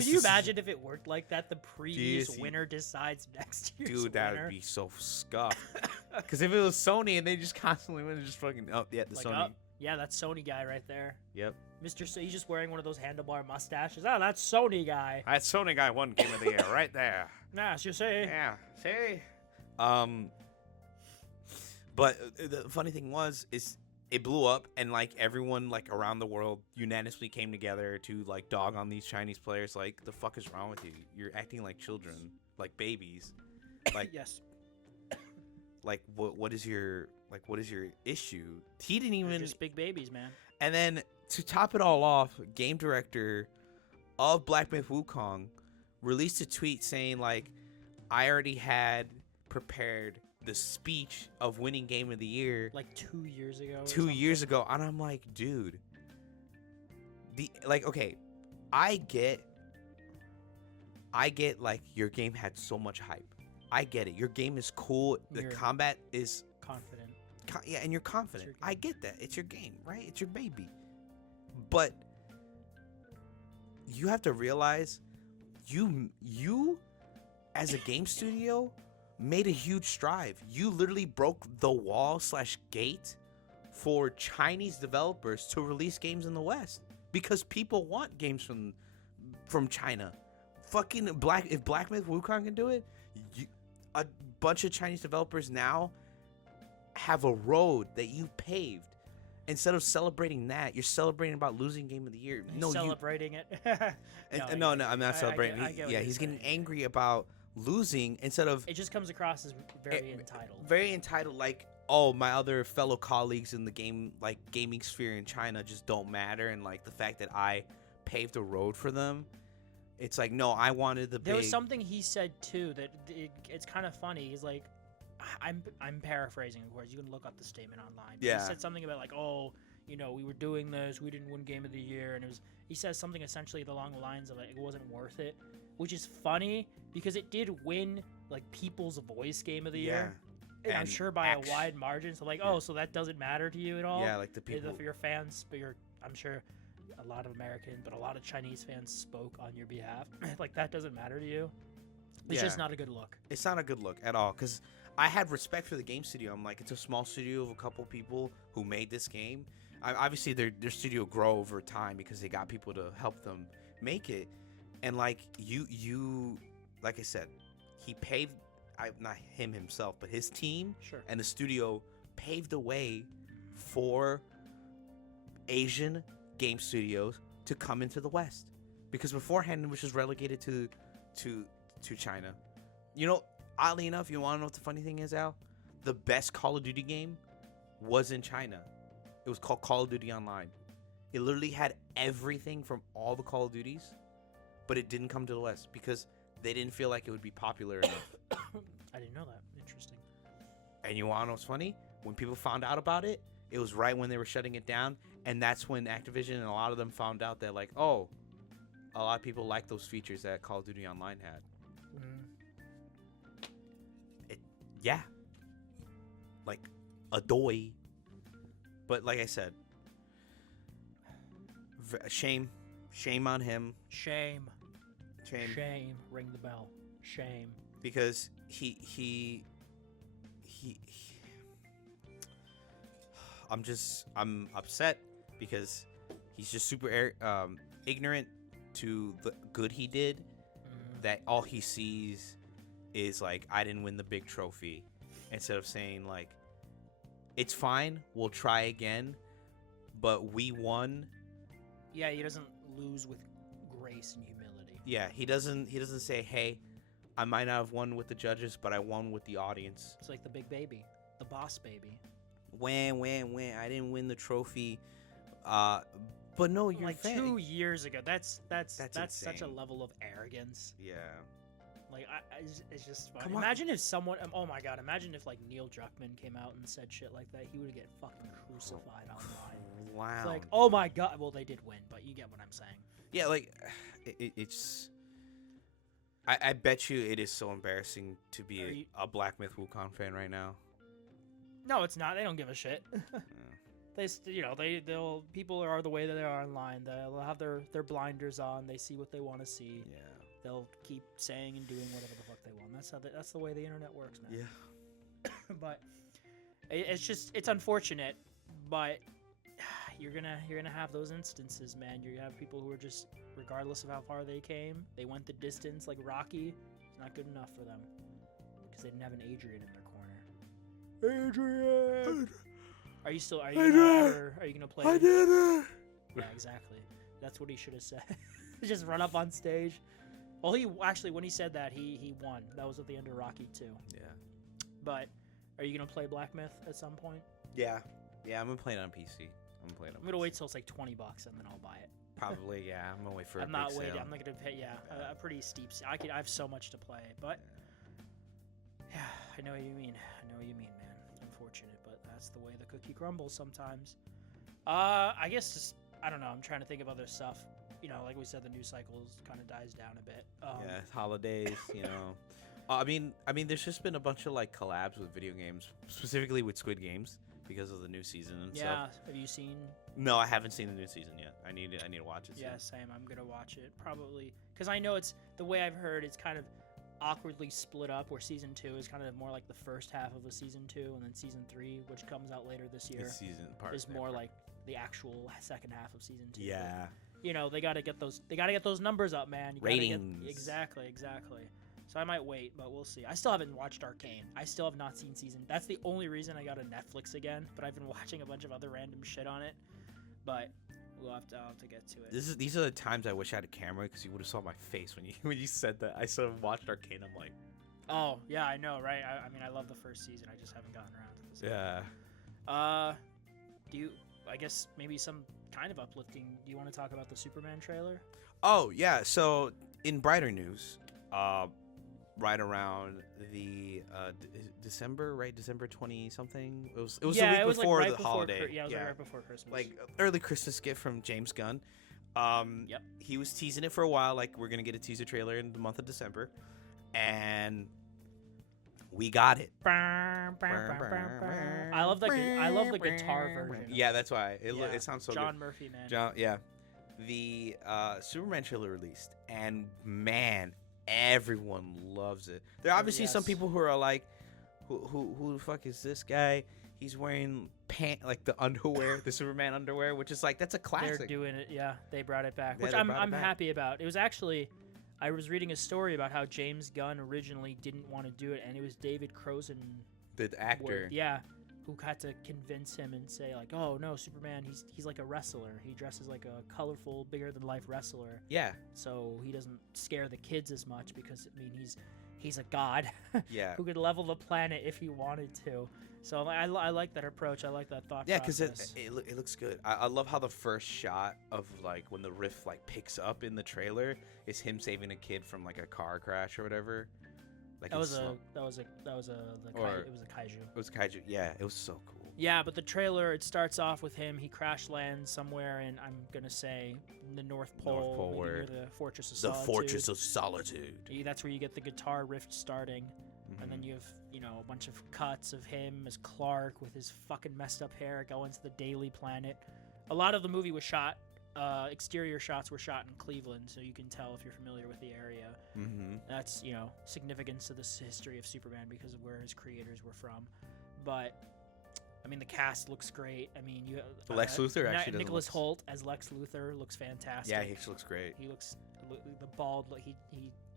Could you decision. imagine if it worked like that? The previous Jeez, winner decides next year's Dude, that winner. would be so scuffed. Because if it was Sony and they just constantly win, just fucking the Like, Sony. oh, yeah, that's Sony guy right there. Yep. He's just wearing one of those handlebar mustaches. Oh, that's Sony guy. That Sony guy won Game of the Year right there. Nah, you say. Yeah. See. But the funny thing is it blew up, and like everyone like around the world unanimously came together to like dog on these Chinese players. Like, the fuck is wrong with you? You're acting like children, like babies. Like, Yes. like what is your issue? He didn't They're even. just big babies, man. And then to top it all off, game director of Black Myth Wukong released a tweet saying like, I already had prepared the speech of winning Game of the Year Like 2 years ago. or 2 something. years ago, and I'm like, dude, okay, I get like your game had so much hype. I get it. Your game is cool. The You're combat is confident. yeah, and you're confident. your game. I get that. It's your game, right? It's your baby. But you have to realize you as a game studio made a huge strive. You literally broke the wall / gate for Chinese developers to release games in the West because people want games from China. Fucking if Black Myth Wukong can do it, a bunch of Chinese developers now have a road that you paved. Instead of celebrating that, you're celebrating about losing Game of the Year. He's No, celebrating it. no, I'm not celebrating. I get what you're He's getting saying. angry about losing instead of It just comes across as very entitled. very entitled. Like, oh, my other fellow colleagues in the gaming sphere in China just don't matter, and like the fact that I paved a road for them. It's like, no, I wanted the There big. was something he said too that it's kind of funny. He's like, I'm paraphrasing, of course. You can look up the statement online. But Yeah. He said something about like, oh, we were doing this, we didn't win Game of the Year, and he says something essentially along the lines of like it wasn't worth it, which is funny because it did win like People's Voice Game of the Year. And I'm and sure by a act- wide margin. So like, Yeah. oh, so that doesn't matter to you at all? Yeah, like the people. For your fans, but I'm sure a lot of American, but a lot of Chinese fans spoke on your behalf. Like, that doesn't matter to you. It's just not a good look. It's not a good look at all, because I had respect for the game studio. I'm like, it's a small studio of a couple people who made this game. Obviously, their studio grow over time because they got people to help them make it. And like like I said, he paved, not him himself, but his team and the studio paved the way for Asian game studios to come into the West, because beforehand it was just relegated to China. You know, oddly enough, you want to know what the funny thing is, Al? The best Call of Duty game was in China. It was called Call of Duty Online. It literally had everything from all the Call of Duties, but it didn't come to the West because they didn't feel like it would be popular enough. I didn't know that. Interesting. And you want to know what's funny? When people found out about it, it was right when they were shutting it down, and that's when Activision and a lot of them found out that, like, oh, a lot of people like those features that Call of Duty Online had. Yeah. Like, adoy. But like I said, shame on him. Shame. Ring the bell. Shame. Because he I'm upset because he's just super ignorant to the good he did. That all he sees is like, I didn't win the big trophy, instead of saying like, it's fine, we'll try again, but we won. Yeah, he doesn't lose with grace and humility. Yeah, he doesn't say, hey, I might not have won with the judges, but I won with the audience. It's like the big baby, the boss baby. When I didn't win the trophy, but no, you're like 2 years ago. That's such a level of arrogance. Yeah. Like, it's just fun. Imagine if someone, oh my god, imagine if like Neil Druckmann came out and said shit like that. He would get fucking crucified online. Wow. It's like, oh my god. Well, they did win, but you get what I'm saying. Yeah, like, it's. I bet you it is so embarrassing to be a Black Myth Wukong fan right now. No, it's not. They don't give a shit. They'll people are the way that they are online. They'll have their blinders on. They see what they want to see. Yeah. They'll keep saying and doing whatever the fuck they want. That's the way the internet works, man. Yeah. But it's unfortunate, but you're gonna have those instances, man. You have people who are just, regardless of how far they came, they went the distance. Like Rocky, it's not good enough for them because they didn't have an Adrian in their corner. Adrian. Are you gonna play? I did it. Yeah, exactly. That's what he should have said. Just run up on stage. Well, when he said that, he won. That was at the end of Rocky 2. Yeah. But are you gonna play Black Myth at some point? Yeah. I'm gonna play it on PC. I'm gonna wait till it's like $20 and then I'll buy it. Probably, yeah. I'm gonna wait for. I'm not waiting. I'm not gonna pay. Yeah, a pretty steep. I have so much to play, but yeah, I know what you mean. Man. Unfortunate, but that's the way the cookie crumbles sometimes. I guess just, I don't know. I'm trying to think of other stuff. You know, like we said, the news cycle kind of dies down a bit. Yeah, holidays. You know, I mean, there's just been a bunch of like collabs with video games, specifically with Squid Games, because of the new season and stuff. Yeah, have you seen? No, I haven't seen the new season yet. I need to watch it. Yeah, same. I'm gonna watch it probably because I know it's the way I've heard. It's kind of awkwardly split up, where season 2 is kind of more like the first half of a season 2, and then season 3, which comes out later this year, is more like the actual second half of season 2. Yeah. But, you know, they gotta get those numbers up, man. Ratings. Exactly. So I might wait, but we'll see. I still haven't watched Arcane. I still have not seen season. That's the only reason I got a Netflix again. But I've been watching a bunch of other random shit on it. But I'll have to get to it. These are the times I wish I had a camera, because you would have saw my face when you said that. I sort of watched Arcane. I'm like, oh yeah, I know, right? I mean, I love the first season. I just haven't gotten around to this. Yeah. Do you? I guess maybe some kind of uplifting. Do you want to talk about the Superman trailer? Oh yeah. So in brighter news, right around the December, right? December 20 something. It was the week before the holiday. It was like right before Christmas. Like early Christmas gift from James Gunn. Yep. He was teasing it for a while. Like, we're gonna get a teaser trailer in the month of December, and we got it. I love the guitar version. Yeah, that's why it sounds so John good. Murphy, man. John, yeah. the Superman trailer released, and man, everyone loves it. There are obviously some people who are like, who the fuck is this guy? He's wearing like the underwear, the Superman underwear, which is like, that's a classic. They're doing it, yeah. They brought it back, Yeah, which I'm happy about. It was actually, I was reading a story about how James Gunn originally didn't want to do it, and it was David Crozen, The actor. who had to convince him and say like, oh no, Superman, he's like a wrestler. He dresses like a colorful, bigger than life wrestler. Yeah. So he doesn't scare the kids as much because he's a god. Yeah. Who could level the planet if he wanted to. So I like that approach. I like that thought process. Yeah, because it looks good. I love how the first shot of like when the riff like picks up in the trailer is him saving a kid from like a car crash or whatever. Like it was a kaiju. It was kaiju. Yeah, it was so cool. Yeah, but the trailer, it starts off with him. He crash lands somewhere in, I'm gonna say, the North Pole, where near the Fortress of Solitude. The Fortress of Solitude. That's where you get the guitar riff starting. Mm-hmm. And then you have, a bunch of cuts of him as Clark with his fucking messed up hair going to the Daily Planet. A lot of the movie was shot, exterior shots were shot in Cleveland, so you can tell if you're familiar with the area. Mm-hmm. That's, significance to the history of Superman because of where his creators were from. But, I mean, the cast looks great. I mean, you Lex Luthor actually does. Nicholas Hoult as Lex Luthor looks fantastic. Yeah, he looks great. He looks, the bald, he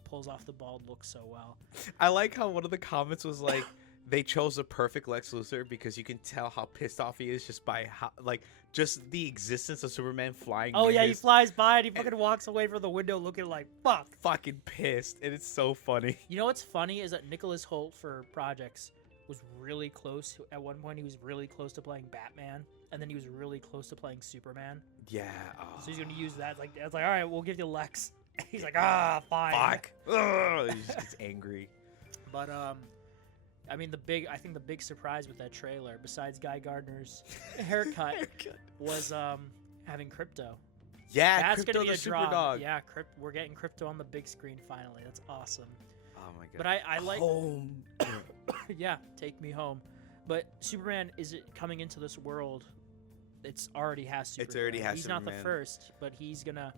pulls off the bald look so well. I like how one of the comments was like, they chose a perfect Lex Luthor because you can tell how pissed off he is just by how, like, just the existence of Superman flying. Oh yeah, he flies by and he fucking walks away from the window looking like, fuck. Fucking pissed, and it's so funny. You know what's funny is that Nicholas Hoult for projects was really close. At one point, he was really close to playing Batman, and then he was really close to playing Superman. Yeah. Oh. So he's gonna use that. It's like, all right, we'll give you Lex. He's like, fine. Fuck. Ugh. He just gets angry. But I mean, I think the big surprise with that trailer, besides Guy Gardner's haircut, was having Crypto. Yeah, that's Crypto gonna be the a super draw. dog. Yeah, we're getting Crypto on the big screen finally. That's awesome. Oh my god. But I like home. yeah, take me home. But Superman is coming into this world. It's already has Superman. It already has He's Superman. not the first, but he's gonna.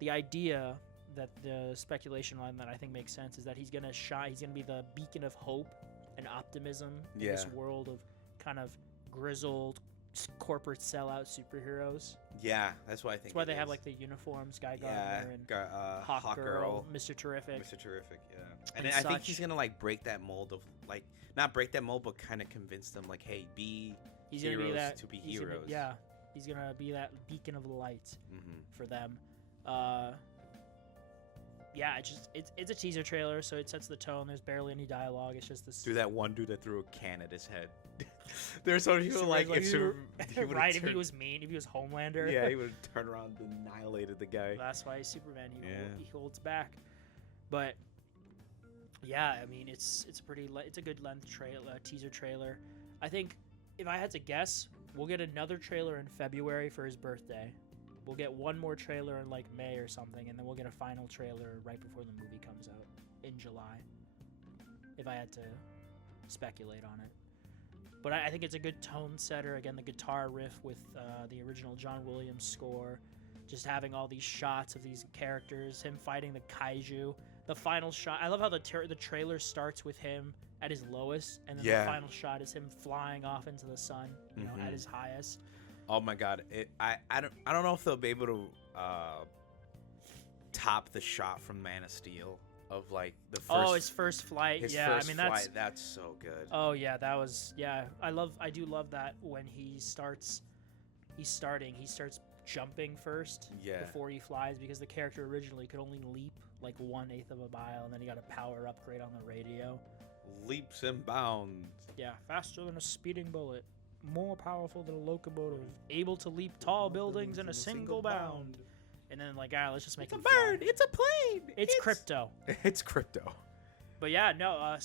The idea that the speculation line that I think makes sense is that he's gonna shine. He's gonna be the beacon of hope and optimism in this world of kind of grizzled corporate sellout superheroes. Yeah, that's why I think. That's why they have like the uniforms, Guy Gardner and Hawk Girl, Mr. Terrific. Mr. Terrific, yeah. And I think he's gonna like break that mold of like not break that mold, but kind of convince them like, hey, be heroes to be heroes. He's gonna be that beacon of light for them. Yeah, it's a teaser trailer, so it sets the tone. There's barely any dialogue. It's just this. Dude, that one dude that threw a can at his head. There's so many people like if if he was mean, if he was Homelander. Yeah, he would have turned around and annihilated the guy. That's why he's Superman. He holds back. But yeah, I mean, it's a good length teaser trailer. I think if I had to guess, we'll get another trailer in February for his birthday. We'll get one more trailer in like May or something, and then we'll get a final trailer right before the movie comes out in July. If I had to speculate on it. But I think it's a good tone setter. Again, the guitar riff with the original John Williams score. Just having all these shots of these characters, him fighting the kaiju. The final shot, I love how the trailer starts with him at his lowest, and then the final shot is him flying off into the sun, you know, at his highest. Oh my god! I don't know if they'll be able to top the shot from Man of Steel of like the first. His first flight. That's so good. Oh yeah, that was I do love that when he starts jumping first before he flies, because the character originally could only leap like 1/8 of a mile, and then he got a power upgrade on the radio. Leaps and bounds. Yeah, faster than a speeding bullet. More powerful than a locomotive, able to leap tall buildings in a single bound. And then like, let's just make it a bird. It's a plane. It's Crypto. It's Crypto. But yeah, no.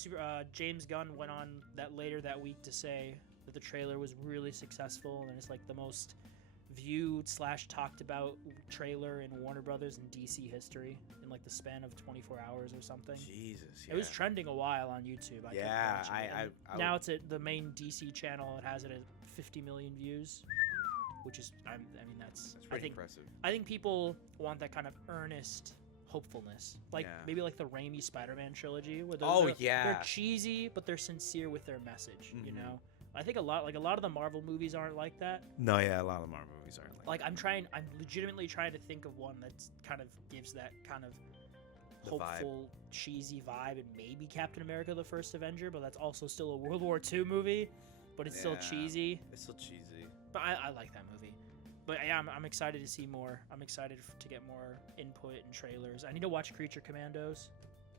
James Gunn went on that later that week to say that the trailer was really successful, and it's like the most viewed / talked about trailer in Warner Brothers and DC history in like the span of 24 hours or something. Jesus, It was trending a while on YouTube. Now it's at the main DC channel. It has it at 50 million views. which is I mean that's pretty impressive. I think people want that kind of earnest hopefulness, like maybe like the Raimi Spider-Man trilogy, where they're cheesy but they're sincere with their message. You know, I think a lot of the Marvel movies aren't like that. No, yeah, a lot of the Marvel movies aren't like that. I'm legitimately trying to think of one that kind of gives that kind of hopeful, cheesy vibe, and maybe Captain America: The First Avenger, but that's also still a World War II movie, but it's still cheesy. It's still cheesy. But I like that movie. But yeah, I'm excited to see more. I'm excited to get more input and trailers. I need to watch Creature Commandos.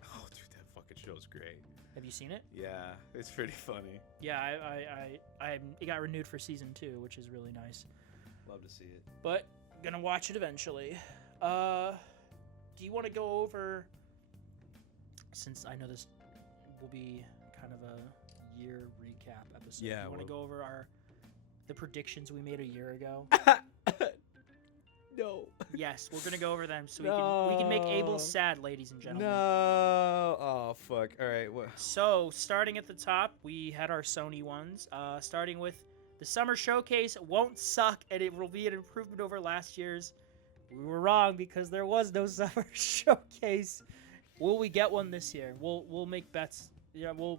Oh, dude, that fucking show's great. Have you seen it? Yeah, it's pretty funny. Yeah, it got renewed for season 2, which is really nice. Love to see it. But gonna watch it eventually. Do you want to go over, since I know this will be kind of a year recap episode? Yeah. You want to go over the predictions we made a year ago? No. Yes, we're gonna go over them so we can make Abel sad, ladies and gentlemen. No. Oh fuck. All right. So starting at the top, we had our Sony ones. Starting with the Summer Showcase won't suck, and it will be an improvement over last year's. We were wrong because there was no Summer Showcase. Will we get one this year? We'll make bets. Yeah, we'll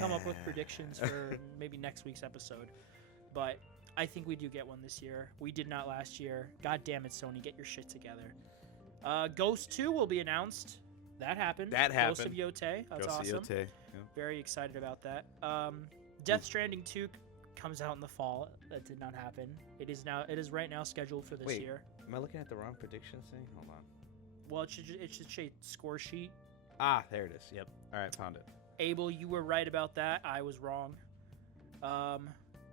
come up with predictions for maybe next week's episode. But I think we do get one this year. We did not last year. God damn it, Sony, get your shit together. Ghost 2 will be announced. That happened. Ghost of Yotei. That's Ghost awesome. Of Yotei. Yeah. Very excited about that. Death Stranding 2 comes out in the fall. That did not happen. It is right now scheduled for this year. Am I looking at the wrong predictions thing? Hold on. Well, it should say score sheet. Ah, there it is. Yep. All right, found it. Abel, you were right about that. I was wrong.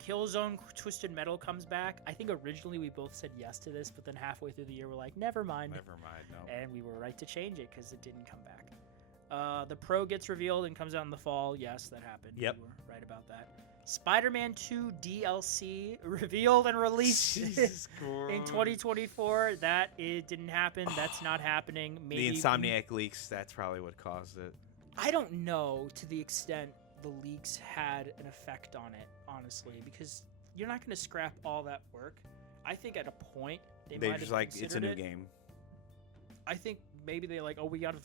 Killzone Twisted Metal comes back. I think originally we both said yes to this, but then halfway through the year we're like, never mind. No. And we were right to change it because it didn't come back. The Pro gets revealed and comes out in the fall. Yes, that happened. Yep. We were right about that. Spider-Man 2 DLC revealed and released in 2024. It didn't happen. That's not happening. Maybe the Insomniac leaks, that's probably what caused it. I don't know to the extent the leaks had an effect on it, honestly, because you're not going to scrap all that work. I think at a point they might just have like it's a new game. I think maybe they like, we can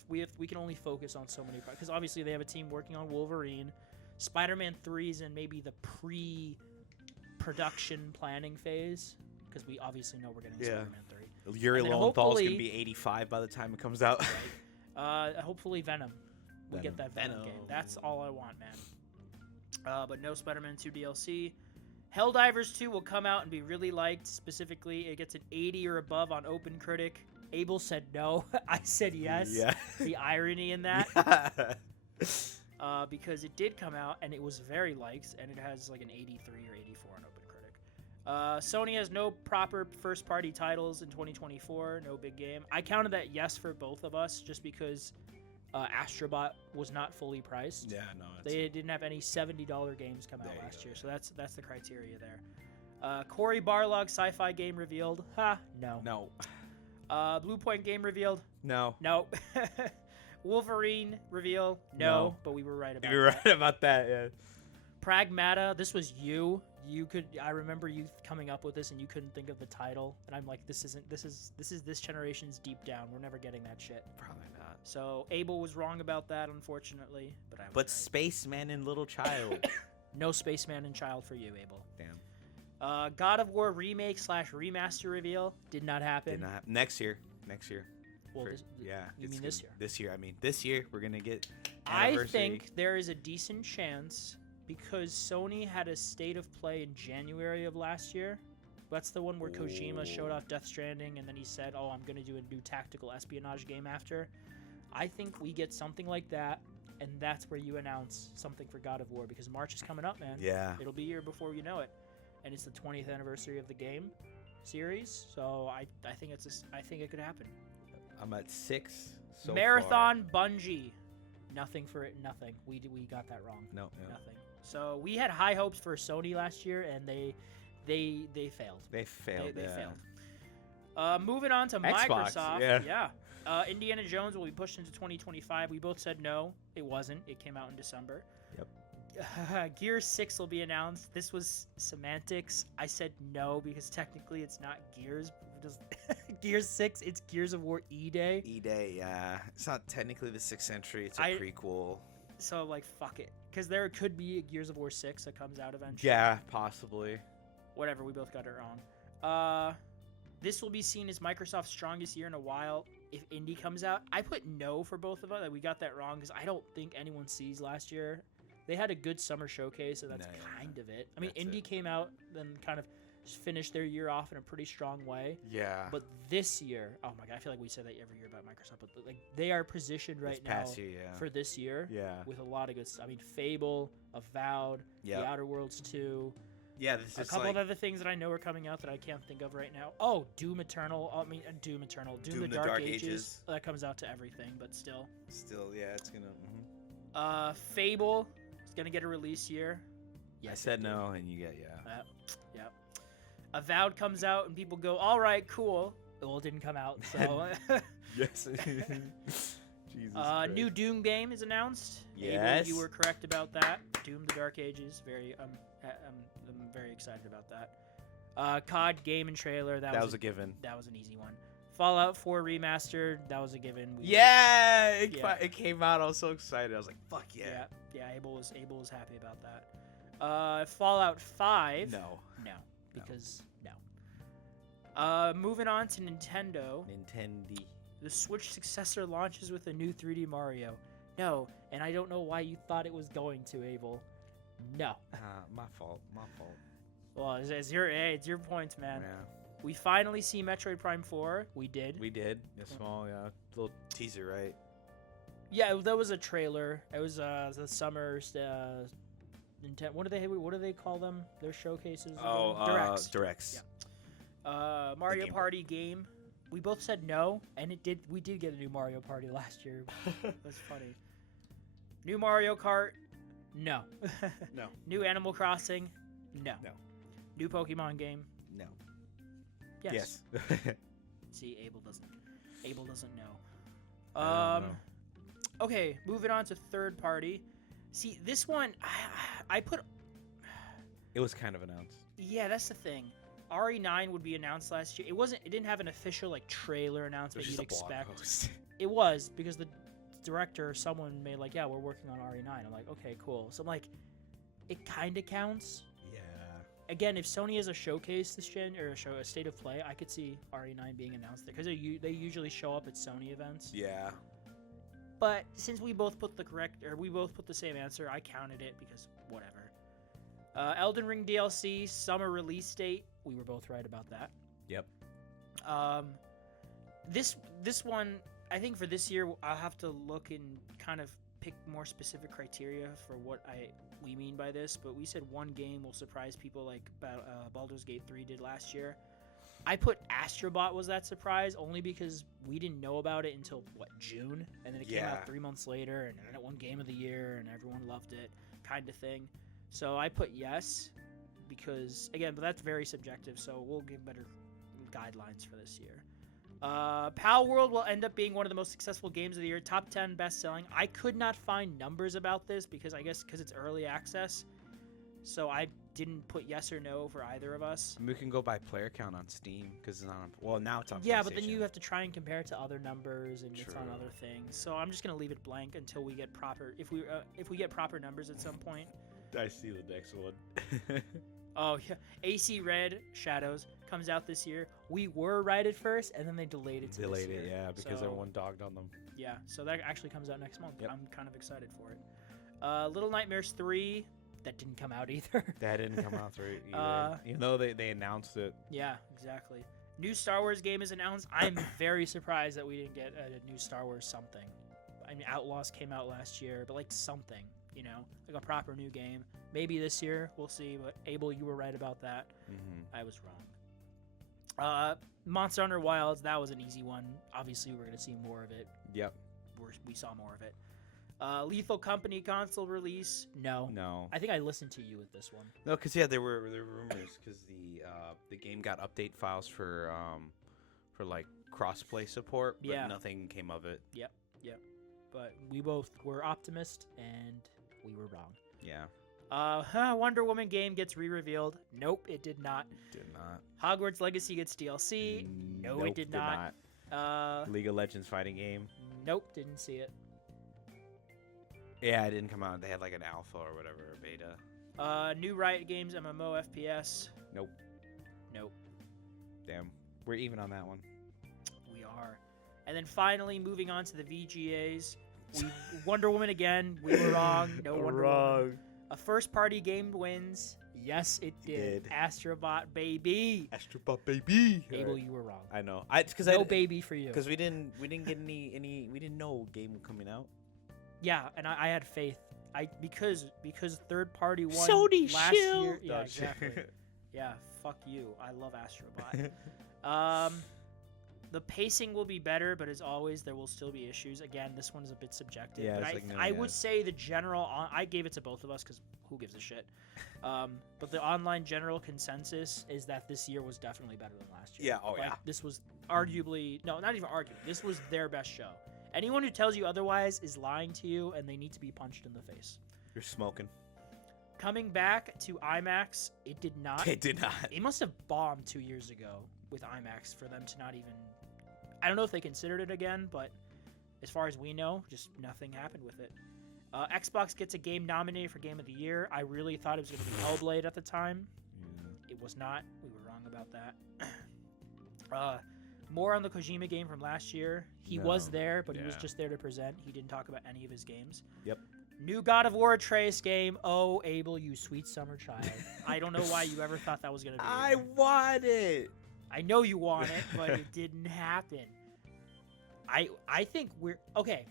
only focus on so many, because obviously they have a team working on Wolverine. Spider-Man 3's in maybe the pre-production planning phase, because we obviously know we're getting Spider-Man 3. Yuri Lowenthal's going to be 85 by the time it comes out. Right. Hopefully Venom. We get that Venom game. That's all I want, man. But no Spider-Man 2 DLC. Helldivers 2 will come out and be really liked. Specifically, it gets an 80 or above on OpenCritic. Abel said no. I said yes. Yeah. The irony in that. Because it did come out and it was very liked, and it has like an 83 or 84 on OpenCritic. Sony has no proper first-party titles in 2024. No big game. I counted that yes for both of us, just because Astrobot was not fully priced. Yeah, no. They didn't have any $70 games come out last year, so that's the criteria there. Cory Barlog sci-fi game revealed. No. No. Blue Point game revealed. No. Wolverine reveal. No, but we were right about that. You were right about that, yeah. Pragmata, this was you. I remember you coming up with this and you couldn't think of the title, and I'm like, this is this generation's Deep Down. We're never getting that shit. Probably not. So Abel was wrong about that, unfortunately, but I was right. Spaceman and Little Child. No Spaceman and Child for you, Abel. Damn. God of War remake / remaster reveal did not happen. Did not happen. Next year. Well, you mean this year? This year. I mean, this year we're gonna get. I think there is a decent chance, because Sony had a state of play in January of last year. That's the one where Kojima showed off Death Stranding, and then he said, "Oh, I'm gonna do a new tactical espionage game after." I think we get something like that, and that's where you announce something for God of War, because March is coming up, man. Yeah. It'll be here before you know it, and it's the 20th anniversary of the game series. So I think I think it could happen. I'm at 6 so Marathon far. Bungie. Nothing for it. Nothing. We got that wrong. No. Nothing. So we had high hopes for Sony last year, and they failed. They failed. They failed. Moving on to Xbox, Microsoft. Yeah. Indiana Jones will be pushed into 2025. We both said no. It wasn't. It came out in December. Yep. Gears 6 will be announced. This was semantics. I said no because technically it's not Gears. Just Gears 6, it's Gears of War E-Day. E-Day, yeah. It's not technically the 6th entry. It's a prequel. So, like, fuck it. Because there could be a Gears of War 6 that comes out eventually. Yeah, possibly. Whatever, we both got it wrong. This will be seen as Microsoft's strongest year in a while if Indy comes out. I put no for both of us. Like, we got that wrong because I don't think anyone sees last year. They had a good summer showcase, and that's kind of it. I mean, Indy came out and kind of finished their year off in a pretty strong way. Yeah. But this year, oh my god, I feel like we say that every year about Microsoft, but like they are positioned right now for this year with a lot of good stuff. I mean, Fable, Avowed, The Outer Worlds 2. Yeah, this is a couple of other things that I know are coming out that I can't think of right now. Oh, Doom Eternal. I mean, Doom Eternal. Doom the Dark Ages. That comes out to everything, but still. Still, yeah, it's gonna. Fable is gonna get a release year. Yes, I said no, and you get Yep. Avowed comes out, and people go, "All right, cool." Well, it didn't come out, so. Yes. Jesus Christ. New Doom game is announced. Yes. Abel, you were correct about that. Doom the Dark Ages. I'm very excited about that. COD game and trailer. That was a given. That was an easy one. Fallout 4 remastered. That was a given. It came out. I was so excited. I was like, "Fuck yeah!" Yeah. Abel was happy about that. Fallout 5. No. Because no. Moving on to Nintendo. The Switch successor launches with a new 3D Mario. No, and I don't know why you thought it was going to, Abel. No. My fault. Well, it's your points, man. Yeah. We finally see Metroid Prime 4. We did. A small, little teaser, right? Yeah, that was a trailer. It was the summer Nintendo. What do they call them? Their showcases. Directs. Yeah. Mario Party game. We both said no, and we did get a new Mario Party last year. That's funny. New Mario Kart. No. No. New Animal Crossing. No. No. New Pokemon game. No. Yes. See, Abel doesn't know. I don't know. Okay, moving on to third party. See, this one, I put. It was kind of announced. Yeah, that's the thing. RE9 would be announced last year. It didn't have an official like trailer announcement you'd expect. It was because the director or someone made like, yeah, we're working on RE9. I'm like, okay, cool. So I'm like, it kind of counts. Yeah. Again, if Sony has a showcase this gen or a state of play, I could see RE9 being announced there because they usually show up at Sony events. Yeah. But since we both put the same answer, I counted it because whatever. Elden Ring DLC summer release date. We were both right about that. Yep. This one, I think for this year, I'll have to look and kind of pick more specific criteria for what we mean by this. But we said one game will surprise people like Baldur's Gate 3 did last year. I put Astrobot was that surprise only because we didn't know about it until June, and then it came out 3 months later, and then it won Game of the Year, and everyone loved it, kind of thing. So I put yes because again, but that's very subjective. So we'll give better guidelines for this year. Pal World will end up being one of the most successful games of the year, top 10 best-selling. I could not find numbers about this because it's early access, so I didn't put yes or no for either of us. We can go by player count on Steam because it's on. Well, now it's on. Yeah, but then you have to try and compare it to other numbers, and it's on other things. So I'm just gonna leave it blank until we get proper. If we get proper numbers at some point. I see the next one. Oh yeah, AC Red Shadows comes out this year. We were right at first, and then they delayed it to this year. Yeah, because everyone dogged on them. Yeah, so that actually comes out next month. Yep. I'm kind of excited for it. Little Nightmares 3, that didn't come out either. That didn't come out either. Even though they announced it. Yeah, exactly. New Star Wars game is announced. I'm very surprised that we didn't get a new Star Wars something. I mean, Outlaws came out last year, but like something. Like a proper new game. Maybe this year, we'll see. But Abel, you were right about that. Mm-hmm. I was wrong. Monster Hunter Wilds, that was an easy one. Obviously, we're going to see more of it. Yep. We saw more of it. Lethal Company console release, no. I think I listened to you with this one. No, because there were rumors because the game got update files for like crossplay support, but nothing came of it. Yep. But we both were optimists, and we were wrong. Yeah. Wonder Woman game gets re-revealed. Nope, it did not. Did not. Hogwarts Legacy gets DLC. No, Nope, it did not. League of Legends fighting game. Nope, didn't see it. Yeah, it didn't come out. They had like an alpha or whatever, a beta. New Riot Games MMO FPS. Nope. Nope. Damn. We're even on that one. We are. And then finally, moving on to the VGAs. Wonder Woman again. We were wrong. No Wonder Woman. A first-party game wins. Yes, it did. Astrobot baby. Astrobot baby. Abel, you were wrong. I know. No baby for you. Because we didn't get any. We didn't know game coming out. Yeah, and I had faith. Because third-party won Sony last shield. year. Yeah, exactly. Yeah, fuck you. I love Astrobot. The pacing will be better, but as always, there will still be issues. Again, this one is a bit subjective. Yeah, but I would say the general... I gave it to both of us because who gives a shit? But the online general consensus is that this year was definitely better than last year. Yeah, yeah. This was arguably... No, not even arguably. This was their best show. Anyone who tells you otherwise is lying to you, and they need to be punched in the face. You're smoking. Coming back to IMAX, it did not. It did not. It must have bombed 2 years ago with IMAX for them to not even... I don't know if they considered it again, but as far as we know, just nothing happened with it. Xbox gets a game nominated for Game of the Year. I really thought it was going to be Hellblade at the time. It was not. We were wrong about that. More on the Kojima game from last year. He was there, but he was just there to present. He didn't talk about any of his games. Yep. New God of War Atreus game. Oh, Abel, you sweet summer child. I don't know why you ever thought that was going to be I want it. I know you want it, but it didn't happen. I think we're... Okay.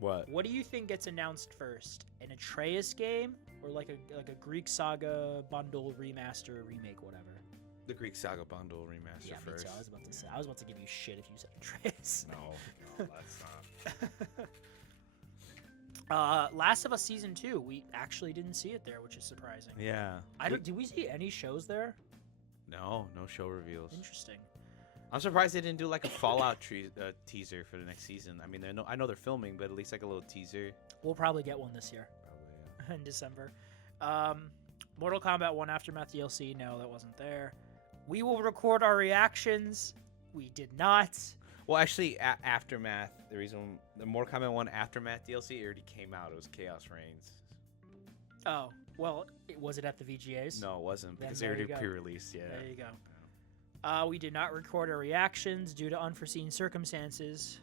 What do you think gets announced first? An Atreus game? Or like a Greek Saga bundle remaster, remake, whatever? The Greek Saga bundle remaster first. Me too. I was about to give you shit if you said Atreus. No, that's not. Last of Us Season 2. We actually didn't see it there, which is surprising. Yeah. Did we see any shows there? No show reveals. Interesting. I'm surprised they didn't do like a Fallout teaser for the next season. I mean, I know they're filming, but at least like a little teaser. We'll probably get one this year. Probably, yeah. In December. Mortal Kombat 1 Aftermath DLC. No, that wasn't there. We will record our reactions. We did not. Well, actually, Aftermath, the reason the Mortal Kombat 1 Aftermath DLC already came out. It was Chaos Reigns. Oh, well, was it at the VGAs? No, it wasn't, because they there already you go. pre-released, yeah. There you go. We did not record our reactions due to unforeseen circumstances,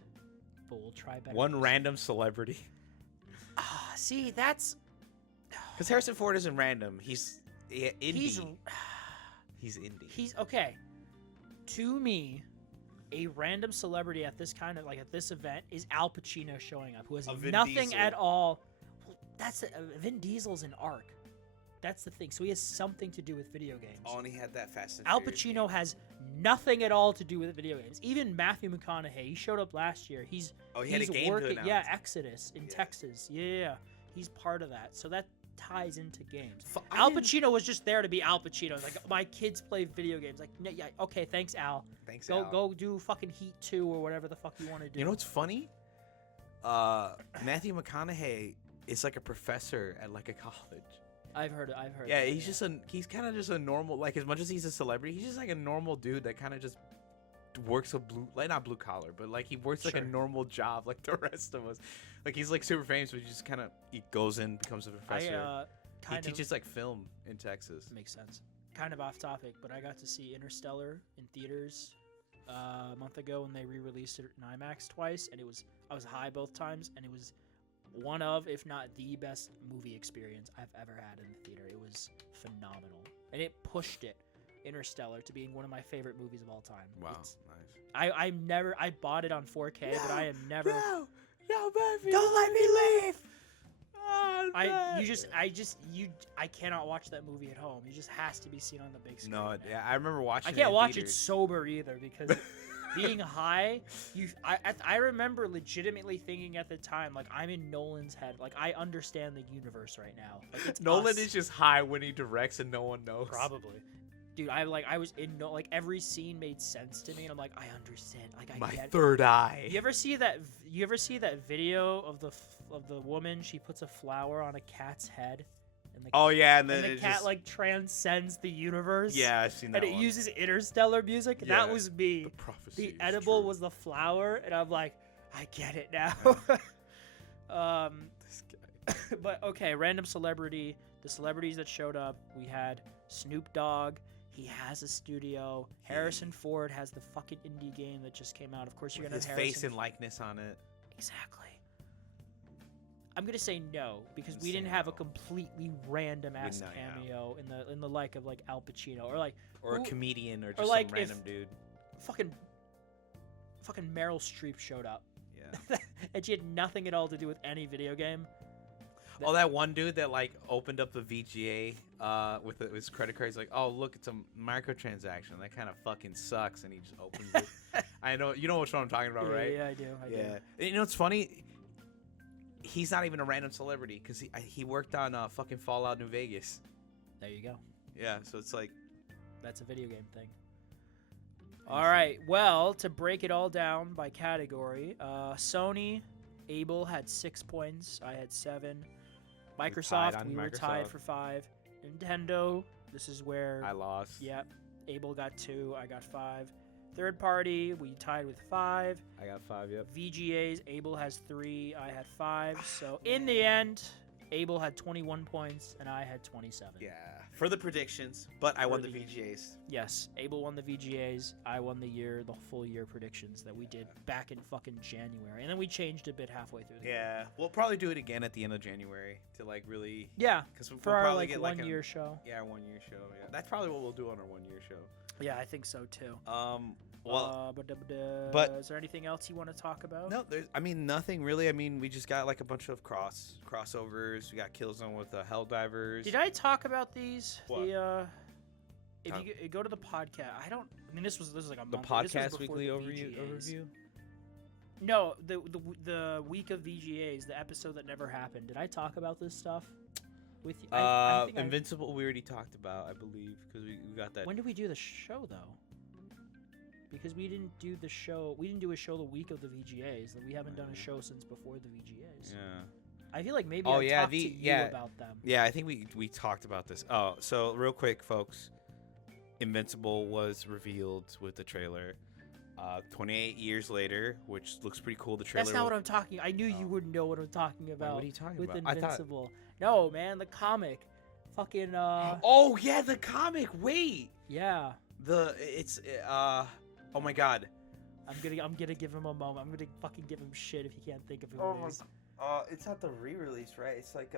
but we'll try better. One random celebrity. See, that's... Because Harrison Ford isn't random. He's indie. He's indie. He's, okay. To me, a random celebrity at this kind of, like at this event is Al Pacino showing up, who has nothing at all. Well, that's Vin Diesel's an ARC. That's the thing. So he has something to do with video games. Oh, and he had that Fast and Al Furious Pacino game. has nothing at all to do with video games. Even Matthew McConaughey, he showed up last year. He had a game working, to announce. yeah, Exodus in Texas. Yeah, he's part of that. So that ties into games. Al Pacino was just there to be Al Pacino. Like, my kids play video games. Like, yeah, okay, thanks, Al. Thanks, Al. Go do fucking Heat 2 or whatever the fuck you want to do. You know what's funny? Matthew McConaughey is like a professor at like a college. I've heard. Yeah, he's kind of just a normal, like, as much as he's a celebrity, he's just like a normal dude that kind of just works not blue collar, but like he works like a normal job like the rest of us. Like, he's like super famous, but he goes in, becomes a professor. He teaches like film in Texas. Makes sense. Kind of off topic, but I got to see Interstellar in theaters a month ago when they re-released it in IMAX twice, and I was high both times, and it was one of, if not the best movie experience I've ever had in the theater. It was phenomenal, and it pushed it, Interstellar, to being one of my favorite movies of all time. Wow, nice. I bought it on 4K, but I am never. No, Murphy, don't let me leave. Oh, I cannot watch that movie at home. It just has to be seen on the big screen. No, yeah, I remember watching. I can't watch theaters. it sober either, because being high, I remember legitimately thinking at the time, like, I'm in Nolan's head. Like, I understand the universe right now. Like, it's Nolan us. is just high when he directs and no one knows. Probably. Dude, I was in like every scene made sense to me, and I'm like, I understand. Like, I My get third eye. You ever see that video of the woman? She puts a flower on a cat's head, and the Oh yeah, and and then the it cat just, like transcends the universe. yeah, I've seen that And it one. uses interstellar music. And Yeah. that was me. The prophecy. The is edible true. was the flower, and I'm like, I get it now. This guy. But okay, random celebrity. The celebrities that showed up, we had Snoop Dogg. He has a studio. Harrison Ford has the fucking indie game that just came out. Of course, you're With gonna his have face Harrison. and likeness on it. Exactly. I'm gonna say no because I'm we didn't saying have a no. completely random ass know, yeah. cameo in the like of like Al Pacino or like Or a who- comedian or just like some random dude. fucking Meryl Streep showed up Yeah. and she had nothing at all to do with any video game. Oh, that one dude that like opened up the VGA with his credit card. He's like, "Oh, look, it's a microtransaction. That kind of fucking sucks." And he just opens it. I know, you know which one I'm talking about, right? Yeah, I do. I do. You know what's funny? He's not even a random celebrity because he worked on fucking Fallout New Vegas. There you go. Yeah, so it's like, That's a video game thing. All right. Well, to break it all down by category, Sony, Abel had 6 points. I had 7. tied Microsoft, on we were tied Microsoft. for 5. Nintendo, this is where I lost. Yep. Abel got 2. I got 5. Third party, we tied with 5. I got 5. Yep. VGAs, Abel has 3. I had 5. So in the end, Abel had 21 points and I had 27. Yeah. For the predictions, but I For won the the- VGAs. Yes, Abel won the VGAs. I won the full year predictions that we did back in fucking January, and then we changed a bit halfway through. The year. Yeah, we'll probably do it again at the end of January to like really, Yeah, because we'll for our probably like get 1 like year show. Yeah, 1 year show. Yeah, that's probably what we'll do on our 1 year show. Yeah, I think so too. Well, But is there anything else you want to talk about? no, there's. I mean, nothing really. I mean, we just got like a bunch of crossovers. We got Killzone with the Helldivers. Did I talk about these? What? The if you go to the podcast, I don't. I mean, this was like a The month. this was podcast before weekly the overview. VGAs. No, the week of VGAs, the episode that never happened. Did I talk about this stuff with you? I think Invincible. We already talked about, I believe, because we got that. When did we do the show though? Because we didn't do the show. We didn't do a show the week of the VGAs. We haven't done a show since before the VGAs. Yeah. I feel like maybe Oh, I yeah, talked the- to you yeah. about them. Yeah, I think we talked about this. Oh, so real quick, folks. Invincible was revealed with the trailer. 28 years later, which looks pretty cool. The trailer. That's not what I'm talking. I knew you Oh. wouldn't know what I'm talking about. What are you talking with about? I thought. Invincible? No, man, the comic. Fucking Oh yeah, the comic. Wait, yeah. Oh my god. I'm gonna give him a moment. I'm gonna fucking give him shit if he can't think of who Oh it my is. It's not the re-release, right? It's like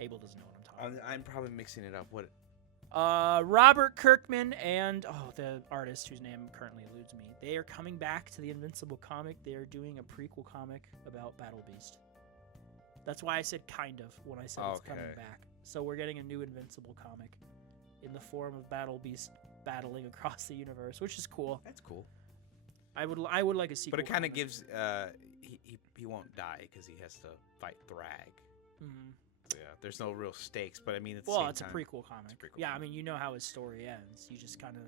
Abel doesn't know what I'm talking I'm probably mixing it up. What? about. Robert Kirkman and the artist whose name currently eludes me. They are coming back to the Invincible comic. They are doing a prequel comic about Battle Beast. That's why I said kind of when I said it's coming Okay. back. So we're getting a new Invincible comic in the form of Battle Beast battling across the universe, which is cool. That's cool. I would like a sequel. But it kind of comic. gives he won't die because he has to fight Thrag. Mhm. So, yeah, there's no real stakes, but I mean, Well, the it's a same time, prequel comic. It's a prequel Yeah, I comic. mean, you know how his story ends. You just kind of,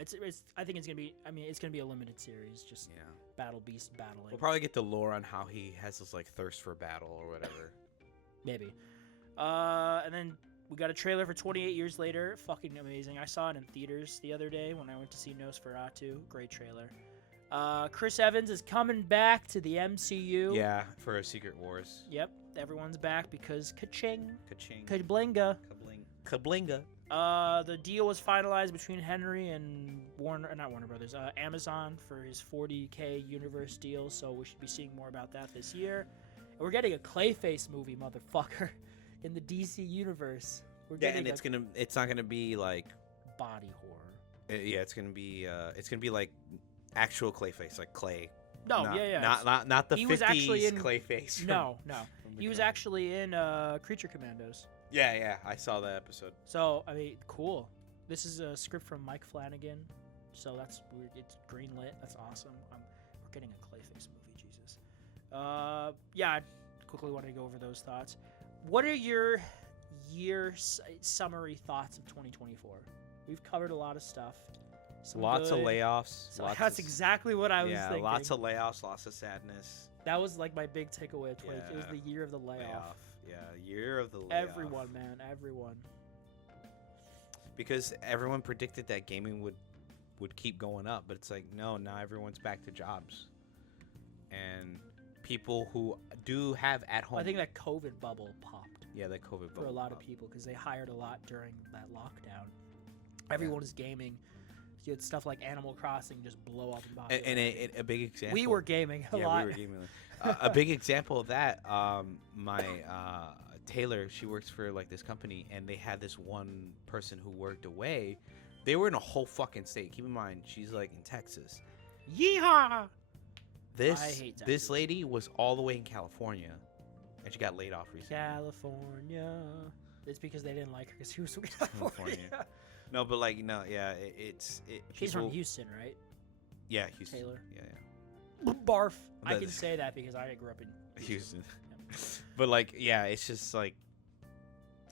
it's. I think it's gonna be. I mean, it's gonna be a limited series, just Yeah, Battle Beast battling. we'll probably get the lore on how he has this like thirst for battle or whatever. Maybe. And then we got a trailer for 28 Years Later. Fucking amazing. I saw it in theaters the other day when I went to see Nosferatu. Great trailer. Chris Evans is coming back to the MCU. Yeah, for Secret Wars. Yep. Everyone's back because ka-ching. Ka-ching. Kablinga. Kablinga. The deal was finalized between Henry and not Warner Brothers, Amazon for his 40K universe deal. So we should be seeing more about that this year. And we're getting a Clayface movie, motherfucker, in the DC universe. We're Yeah, getting and it's not gonna be like body horror. yeah, it's gonna be like actual Clayface, like Clay. No, not, yeah. Not the He 50s was actually in- Clayface. from- No. from the He was comic. actually in Creature Commandos. Yeah, I saw that episode. So, I mean, cool. This is a script from Mike Flanagan. So that's weird. It's greenlit. That's awesome. We're getting a Clayface movie, Jesus. Yeah, I quickly want to go over those thoughts. What are your summary thoughts of 2024? We've covered a lot of stuff. Some Lots of good. layoffs. So lots that's of, exactly what I was yeah, thinking. lots of layoffs, lots of sadness. That was like my big takeaway of 20. It was Yeah. the year of the layoff. year of the layoff. Everyone, man, everyone. Because everyone predicted that gaming would keep going up, but it's like, no, now everyone's back to jobs. And people who do have at home. I think that COVID bubble popped. Yeah, that COVID bubble for a lot popped. of people because they hired a lot during that lockdown. Everyone was gaming. You had stuff like Animal Crossing just blow up in popularity. And a big example. We were gaming a lot. Yeah, we were gaming. A big example of that. My Taylor, she works for like this company, and they had this one person who worked away. They were in a whole fucking state. Keep in mind, she's like in Texas. Yeehaw! I This hate Texas. this lady was all the way in California, and she got laid off recently. California. It's because they didn't like her because she was from California. No, but like no, yeah, it's. She's from Houston, right? Yeah, Houston. Taylor. Yeah. Barf. I That- can say that because I grew up in Houston. Yeah. But like, yeah, it's just like,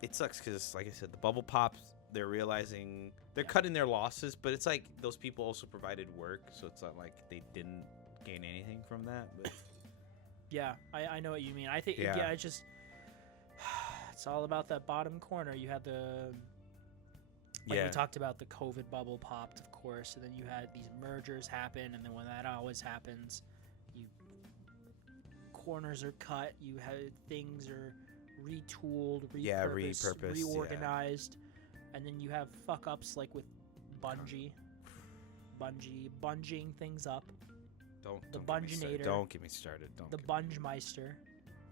it sucks because, like I said, the bubble pops. They're realizing they're Yeah. cutting their losses, but it's like those people also provided work, so it's not like they didn't gain anything from that. But Yeah, I know what you mean. I think Yeah. it's just it's all about that bottom corner. You had the we talked about the COVID bubble popped, of course, and then you had these mergers happen, and then when that always happens, you corners are cut. You have things are retooled, repurposed, repurposed, yeah. reorganized, and then you have fuck ups like with Bungie bunging things up. don't The don't get me started. Bunginator. Don't get me started. The Bungemeister.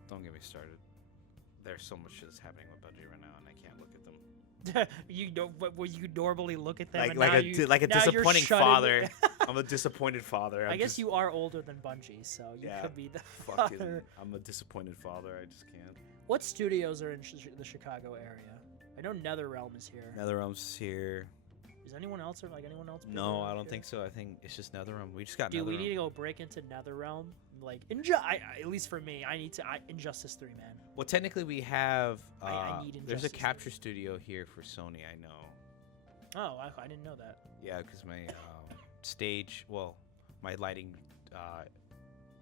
Don't get me started. There's so much that's happening with Bungie right now, and I can't look at them. You know, where you normally look at them Like and like now a you, like a now you're disappointing shutting- father. I'm a disappointed father. I guess you are older than Bungie, so you Yeah, could be the fucking. father. I'm a disappointed father. I just can't. What studios are in the Chicago area? I know NetherRealm is here. NetherRealm's here. Is anyone else or like anyone else? big No, around I don't here? think so. I think it's just NetherRealm. We just got Dude, NetherRealm. we need to go break into NetherRealm. Like, at least for me, I need to. Injustice 3, man. Well, technically, we have. I need there's a Injustice capture studio here for Sony. I know. Oh, I didn't know that. Yeah, because my stage, well, my lighting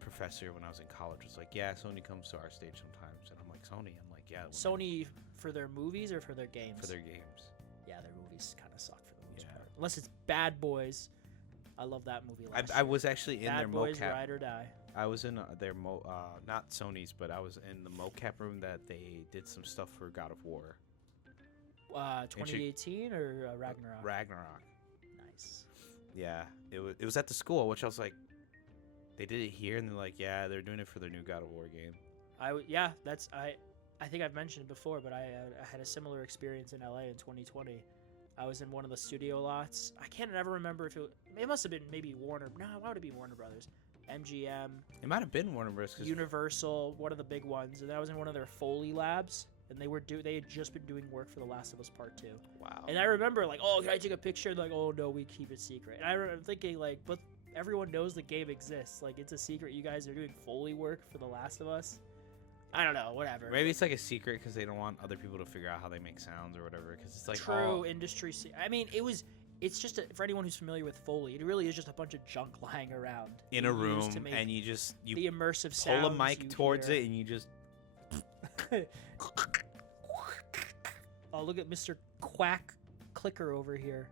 professor when I was in college was like, "Yeah, Sony comes to our stage sometimes," and I'm like, "Sony?" I'm like, "Yeah." when Sony for their movies or for their games? for their games. Yeah, their movies kind of suck for the most Yeah. part. Unless it's Bad Boys. I love that movie. I Year. was actually in Bad their Boys mocap. Ride or Die. I was in their not Sony's, but I was in the mocap room that they did some stuff for God of War. 2018 or Ragnarok? Ragnarok. Nice. Yeah, it was at the school, which I was like, they did it here, and they're like, yeah, they're doing it for their new God of War game. I think I've mentioned it before, but I had a similar experience in LA in 2020. I was in one of the studio lots. I can't ever remember if it must have been maybe Warner. No, why would it be Warner Brothers? MGM, It might have been Warner Bros. 'Cause Universal, one of the big ones, and I was in one of their Foley labs, and they had just been doing work for The Last of Us Part 2. wow. And I remember like, oh, can I take a picture? And like, oh no, we keep it secret. And I remember thinking like, but everyone knows the game exists. Like, it's a secret. You guys are doing Foley work for The Last of Us. I don't know, whatever. Maybe it's like a secret because they don't want other people to figure out how they make sounds or whatever. Because it's like true all- industry. I mean, it's just for anyone who's familiar with Foley, it really is just a bunch of junk lying around in a you use room, to make and you just the immersive pull a sounds mic you towards hear. it, and you just Oh, look at Mr. Quack Clicker over here.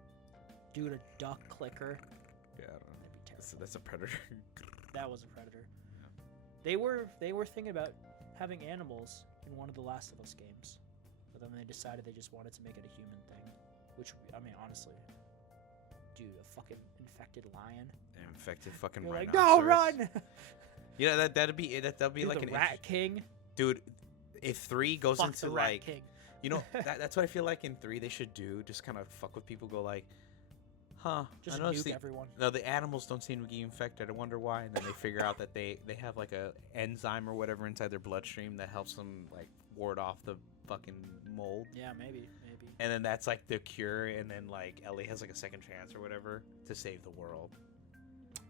Dude, a duck clicker. yeah, I don't know. That'd be terrible. That's a predator. That was a predator. They were thinking about having animals in one of the Last of Us games, but then they decided they just wanted to make it a human thing. Which, I mean, honestly, dude, a fucking infected lion. An infected fucking You're like, rhinoceros. no, run! Yeah, that'd be it. That'd be Dude, like the an Rat King. dude. If 3 goes Fuck into the Rat like, King. you know, that's what I feel like in 3 they should do. Just kind of fuck with people. Go like, huh? Just I noticed nuke everyone. No, the animals don't seem to get infected. I wonder why. And then they figure out that they have like a enzyme or whatever inside their bloodstream that helps them like ward off the fucking mold. Yeah, maybe. And then that's like the cure. And then like Ellie has like a second chance or whatever to save the world.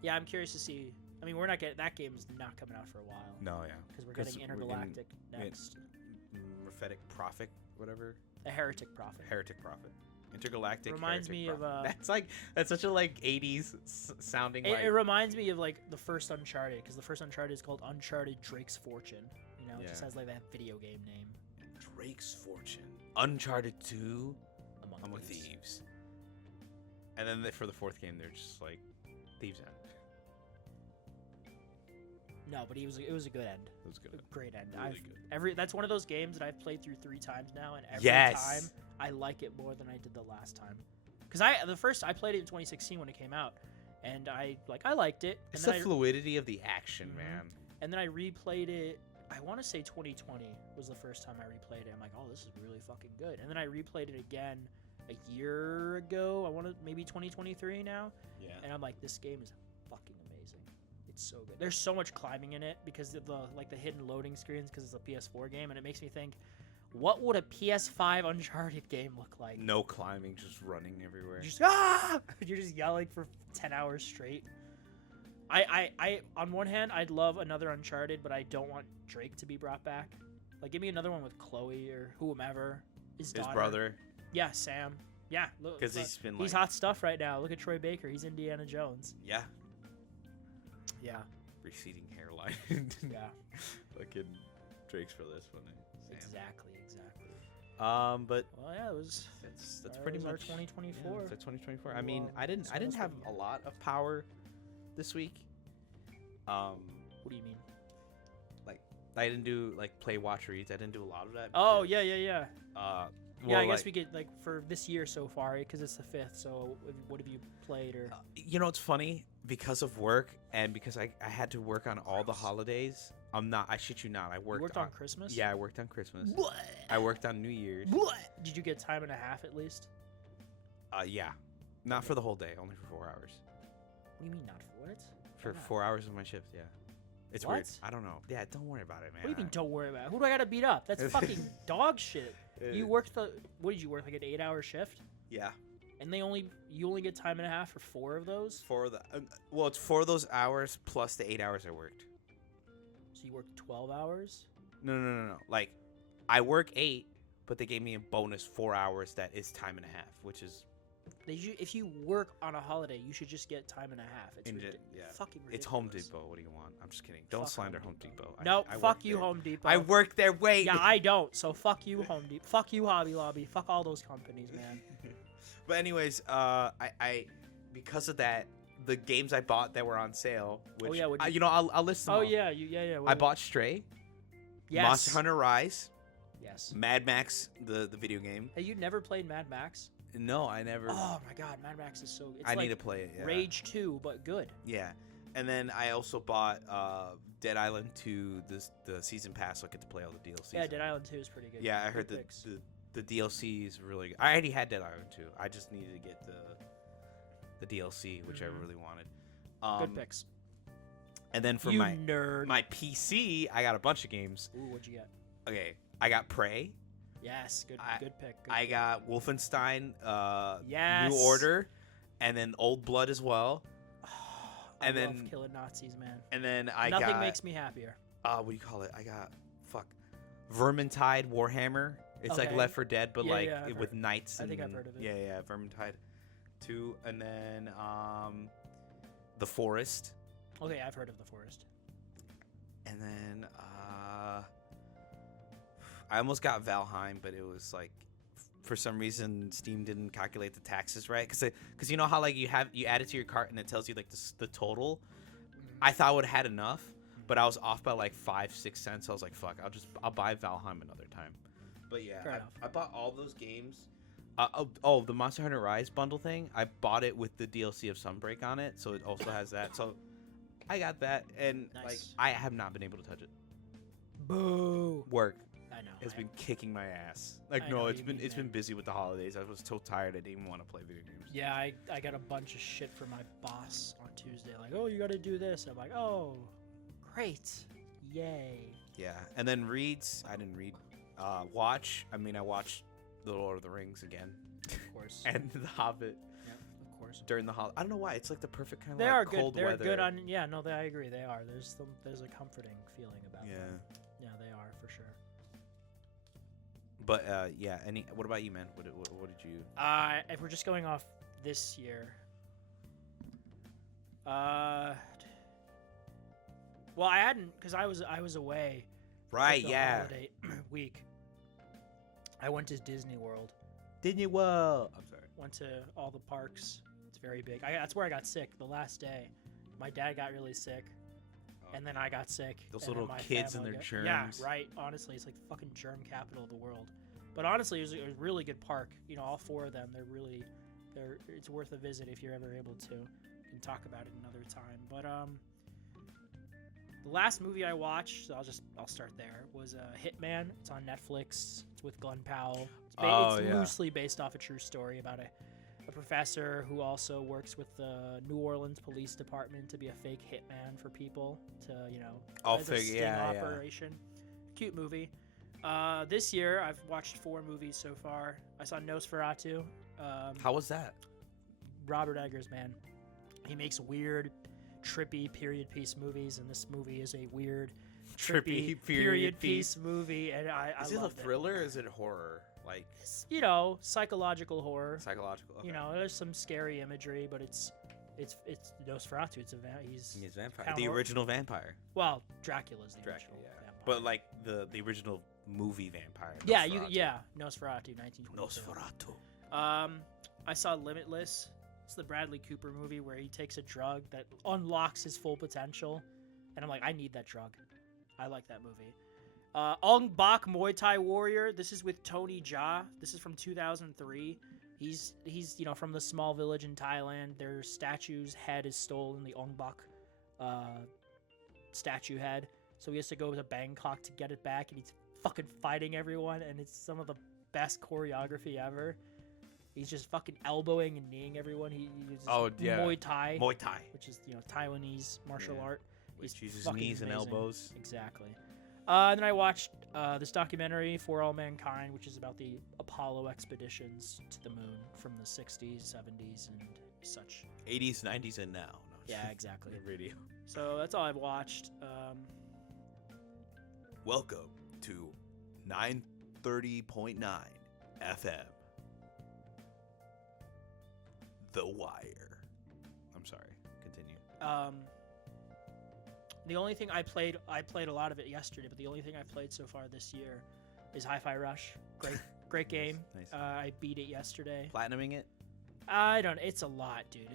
Yeah, I'm curious to see. I mean, we're not getting that game's not coming out for a while No, yeah. because we're 'Cause getting we're Intergalactic getting- next. Prophetic Prophet, whatever. A Heretic Prophet. Heretic Prophet. Intergalactic. Reminds Heretic me of, Prophet. That's such a like 80s sounding like. It reminds me of like the first Uncharted because the first Uncharted is called Uncharted Drake's Fortune. You know, it just Yeah. has like that video game name. Drake's Fortune, Uncharted 2, Among Thieves. And then for the fourth game, they're just like Thieves End. No, but it was a good end. It was good. A great end. Really good. That's one of those games that I've played through 3 times now, and every Yes. time I like it more than I did the last time. Because I played it in 2016 when it came out, and I liked it. And It's then the fluidity of the action, Mhm. man. And then I replayed it. I want to say 2020 was the first time I replayed it. I'm like, oh, this is really fucking good. And then I replayed it again a year ago. I want to maybe 2023 now. Yeah. And I'm like, this game is fucking amazing. It's so good. There's so much climbing in it because of the hidden loading screens because it's a PS4 game, and it makes me think, what would a PS5 Uncharted game look like? No climbing, just running everywhere. You're just yelling for 10 hours straight. I on one hand, I'd love another Uncharted, but I don't want Drake to be brought back. Like, give me another one with Chloe or whomever. His daughter. brother. Yeah, Sam. Yeah, look. Because he's been like. He's hot stuff right now. Look at Troy Baker. He's Indiana Jones. Yeah. Yeah. Receding hairline. Yeah. Fucking Drake's for this one. Sam. Exactly. But Well, yeah, it was. that's pretty was our much 2024. Yeah, that's 2024. I Well, mean, I didn't almost have one a year. lot of power this week. What do you mean? I didn't do play, watch, reads. I didn't do a lot of that. Oh because, yeah. yeah, I guess we get for this year so far because it's the 5th. So what have you played or? It's funny because of work and because I had to work on all the holidays. I shit you not. I You worked on Christmas? Yeah, I worked on Christmas. What? I worked on New Year's. What? Did you get time and a half at least? Yeah, not for the whole day, only for 4 hours. What do you mean not for what? For Why not? 4 hours of my shift, yeah. It's What? weird. I don't know. Yeah, don't worry about it, man. What do you mean? Don't worry about it. Who do I gotta beat up? That's fucking dog shit. You worked what did you work like an 8-hour shift? Yeah. And you only get time and a half for 4 of those. It's 4 of those hours plus the 8 hours I worked. So you worked 12 hours. No. Like, I work 8, but they gave me a bonus 4 hours that is time and a half, which is. If you work on a holiday, you should just get time and a half. It's yeah. fucking ridiculous. It's Home Depot. What do you want? I'm just kidding. Don't Fuck slander Home Home Depot. No, I fuck work you, there. Home Depot. I work there. Wait. Yeah, I don't. So fuck you, Home Depot. Fuck you, Hobby Lobby. Fuck all those companies, man. But anyways, I because of that, the games I bought that were on sale, which what'd I'll list them. Oh all. yeah, yeah. I bought Stray, Yes. Monster Hunter Rise, Yes. Mad Max, the video game. Hey, you never played Mad Max? No, I never. Oh my god, Mad Max is so good. It's I like need to play it. Yeah. Rage 2, but good. Yeah, and then I also bought Dead Island 2, the season pass, so I get to play all the DLCs. Yeah, Dead Island 2 is pretty good. Yeah, I Good heard picks. the DLC is really good. I already had Dead Island 2. I just needed to get the DLC, which I really wanted. Good picks. And then for You my nerd. PC, I got a bunch of games. Ooh, what'd you get? Okay, I got Prey. Yes, good pick. Good I pick. got Wolfenstein, Yes. New Order, and then Old Blood as well. I and love then- killing Nazis, man. And then I Nothing got makes me happier. what do you call it? I got Vermintide Warhammer. It's like Okay. Left 4 Dead, but Yeah, like yeah, I've with knights. I think I've and- heard of it. Yeah, Vermintide 2, and then The Forest, Okay, I've heard of The Forest. and then I almost got Valheim, but it was like for some reason Steam didn't calculate the taxes right, because you know how like you add it to your cart and it tells you like the total. I thought I would have had enough, but I was off by like 5-6 cents. I was like, fuck, I'll buy Valheim another time. But yeah, Fair enough. I bought all those games. The Monster Hunter Rise bundle thing. I bought it with the DLC of Sunbreak on it, so it also has that. So I got that, and Nice. like I have not been able to touch it. Boo. Work I know. has been kicking my ass. Like I no, know it's you been mean, it's been man. busy with the holidays. I was so tired I didn't even want to play video games. Yeah, I got a bunch of shit from my boss on Tuesday. Like, oh, you got to do this. I'm like, oh, great. Yay. Yeah, and then reads. I didn't read. Watch. I mean, I watched The Lord of the Rings again, Of course. and The Hobbit Yep, of course. during the holiday. I don't know why. It's like the perfect kind of They like are good. cold They're weather. good on. Yeah, no, I agree. They are. There's a comforting feeling about Yeah. them. Yeah, they are for sure. But yeah. What about you, man? What did you? If we're just going off this year, well, I hadn't because I was away. for Right. the Yeah. holiday week. I went to Disney World. Disney World. I'm sorry. Went to all the parks. It's very big. That's where I got sick the last day. My dad got really sick, and then I got sick. Those and then little my kids and family their got- germs. Yeah, right. Honestly, it's like the fucking germ capital of the world. But honestly, it was a really good park. You know, all four of them. It's worth a visit if you're ever able to. We can talk about it another time. But the last movie I watched, so I'll start there, was Hitman. It's on Netflix. It's with Glenn Powell. It's loosely based off a true story about a professor who also works with the New Orleans Police Department to be a fake hitman for people to, as a sting operation. Cute movie. This year, I've watched 4 movies so far. I saw Nosferatu. How was that? Robert Eggers, man. He makes weird, trippy period piece movies, and this movie is a weird, trippy period piece movie. And I Is it a loved thriller or is it horror? Like It's, psychological horror. psychological? Okay. There's some scary imagery, but it's Nosferatu. He's He's a vampire. kinda The hor- original vampire. Well, Dracula's the Dracula, original vampire. But like the original movie vampire. yeah, Nosferatu. Nosferatu, 1922. Nosferatu. I saw Limitless. It's the Bradley Cooper movie where he takes a drug that unlocks his full potential, and I'm like, I need that drug. I like that movie. Ong Bak Muay Thai Warrior. This is with Tony Jaa. This is from 2003. He's from the small village in Thailand. Their statue's head is stolen, the Ong Bak statue head. So he has to go to Bangkok to get it back, and he's fucking fighting everyone, and it's some of the best choreography ever. He's just fucking elbowing and kneeing everyone. He uses Muay Thai, Muay Thai. which is Taiwanese martial art. Which uses fucking knees and amazing. elbows. Exactly. And then I watched this documentary, For All Mankind, which is about the Apollo expeditions to the moon from the 60s, 70s, and such. 80s, 90s, and now. No, Yeah, exactly. the radio. So that's all I've watched. Welcome to 930.9 FM. The Wire. I'm sorry. Continue. The only thing I played a lot of it yesterday, but the only thing I've played so far this year is Hi-Fi Rush. Great game. Nice. I beat it yesterday. Platinuming it? It's a lot, dude.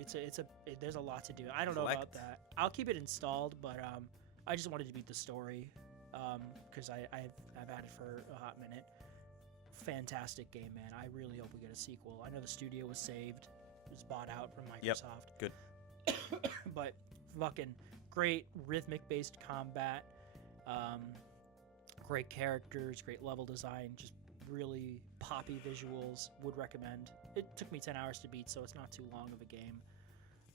There's a lot to do. I don't know about that. I'll keep it installed, but I just wanted to beat the story because I've had it for a hot minute. Fantastic game, man. I really hope we get a sequel. I know the studio was saved. It was bought out from Microsoft. Good. But fucking great rhythmic-based combat. Great characters, great level design, just really poppy visuals. Would recommend. It took me 10 hours to beat, so it's not too long of a game.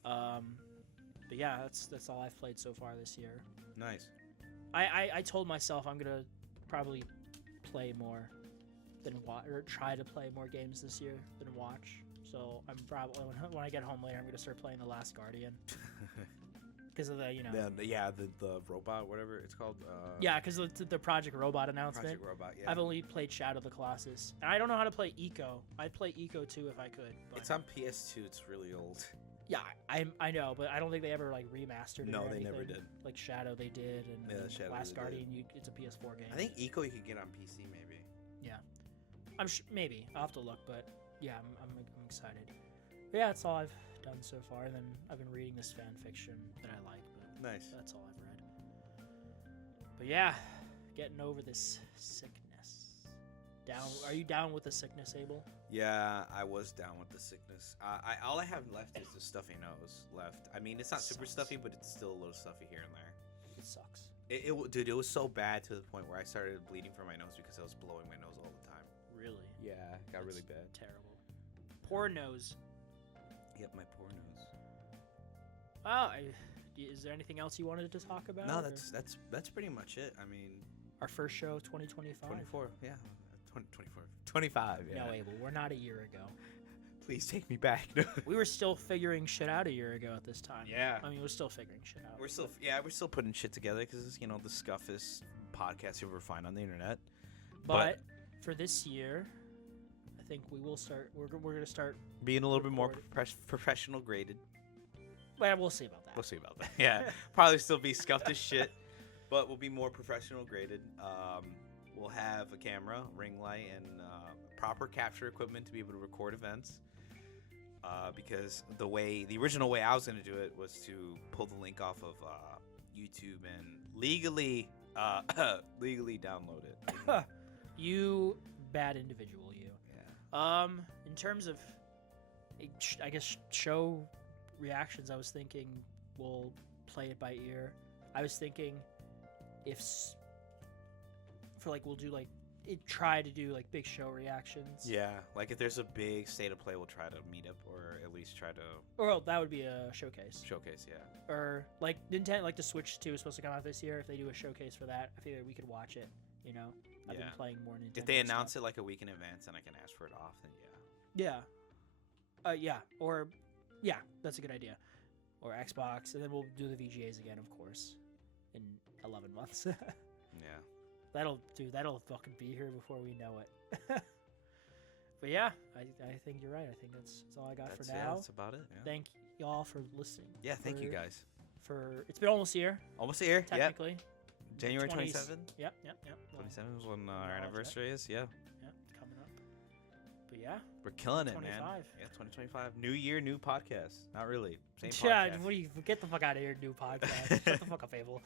But yeah, that's all I've played so far this year. Nice. I told myself I'm gonna probably play more than watch, or try to play more games this year than watch. So I'm probably when I get home later, I'm gonna start playing The Last Guardian because of the robot, whatever it's called. Yeah, because the Project Robot announcement. Project Robot. Yeah. I've only played Shadow of the Colossus, and I don't know how to play Eco. I'd play Eco too if I could. But It's on PS2. It's really old. yeah, I know, but I don't think they ever remastered it. No, or they anything. never did. Like Shadow, they did, and Yeah, Shadow Last they Guardian, it's a PS4 game. I think Eco you could get on PC maybe. I'm maybe I'll have to look, but yeah, I'm excited. But yeah, that's all I've done so far. And then I've been reading this fan fiction that I like, but Nice. that's all I've read. But yeah, getting over this sickness. Are you down with the sickness, Abel? Yeah, I was down with the sickness. All I have left is the stuffy nose left. I mean, it's not super Sucks. stuffy, but it's still a little stuffy here and there. It sucks. Dude, it was so bad to the point where I started bleeding from my nose because I was blowing my nose all the time. Really? Yeah, it got really bad. Terrible. Poor nose. Yep, my poor nose. Well, is there anything else you wanted to talk about? No, or- that's pretty much it. I mean, our first show, 2025. 24, yeah. 24. 25, yeah. No, Abel, we're not a year ago. Please take me back. We were still figuring shit out a year ago at this time. Yeah. I mean, we're still figuring shit out. We're still putting shit together because it's, the scuffest podcast you'll ever find on the internet. But for this year, I think we will start. We're gonna start. Being a little bit more Record. professional graded. Well, we'll see about that. We'll see about that. Yeah, probably still be scuffed as shit, but we'll be more professional graded. we'll have a camera, ring light, and proper capture equipment to be able to record events. Because the original way I was going to do it was to pull the link off of YouTube and legally download it. You bad individual, you. Yeah. In terms of, I guess, show reactions, I was thinking we'll play it by ear. I was thinking we'll do try to do like big show reactions. Yeah, like if there's a big state of play, we'll try to meet up or at least try to Or that would be a showcase. showcase. Yeah. Or like Nintendo, like the Switch 2 is supposed to come out this year. If they do a showcase for that, I feel like we could watch it. You know, I've been playing more Nintendo. If they announce it like a week in advance and I can ask for it off, then yeah. Yeah. Or yeah, that's a good idea. Or Xbox, and then we'll do the VGAs again, of course, in 11 months. Yeah. That'll fucking be here before we know it. But yeah, I think you're right. I think that's all I got for now. Yeah, that's about it. Yeah. Thank y'all for listening. Yeah, thank you guys. It's been almost a year. Almost a year. Technically. Yep. January 27th. Yep. 27 is when our anniversary is. Yeah. Yep, it's coming up. But yeah, we're killing it, man. 2025. Yeah, 2025. New year, new podcast. Not really. Same yeah, podcast. Get the fuck out of here, new podcast. Shut the fuck up, Abel.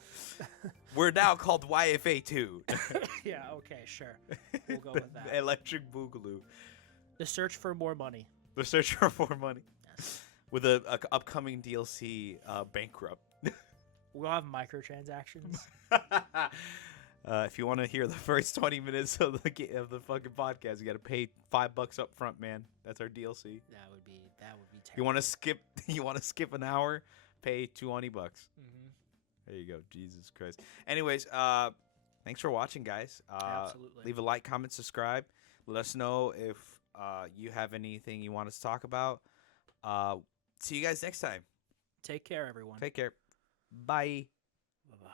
We're now called YFA 2. Yeah, okay, sure. We'll go with that. Electric Boogaloo. The search for more money. The search for more money. Yes. With a upcoming DLC bankrupt. We'll have microtransactions. If you want to hear the first 20 minutes of the fucking podcast, you got to pay $5 up front, man. That's our DLC. That would be terrible. You want to skip an hour? Pay $20. Mm-hmm. There you go. Jesus Christ. Anyways, thanks for watching, guys. Absolutely. Leave a like, comment, subscribe. Let us know if you have anything you want us to talk about. See you guys next time. Take care, everyone. Take care. Bye. Bye-bye.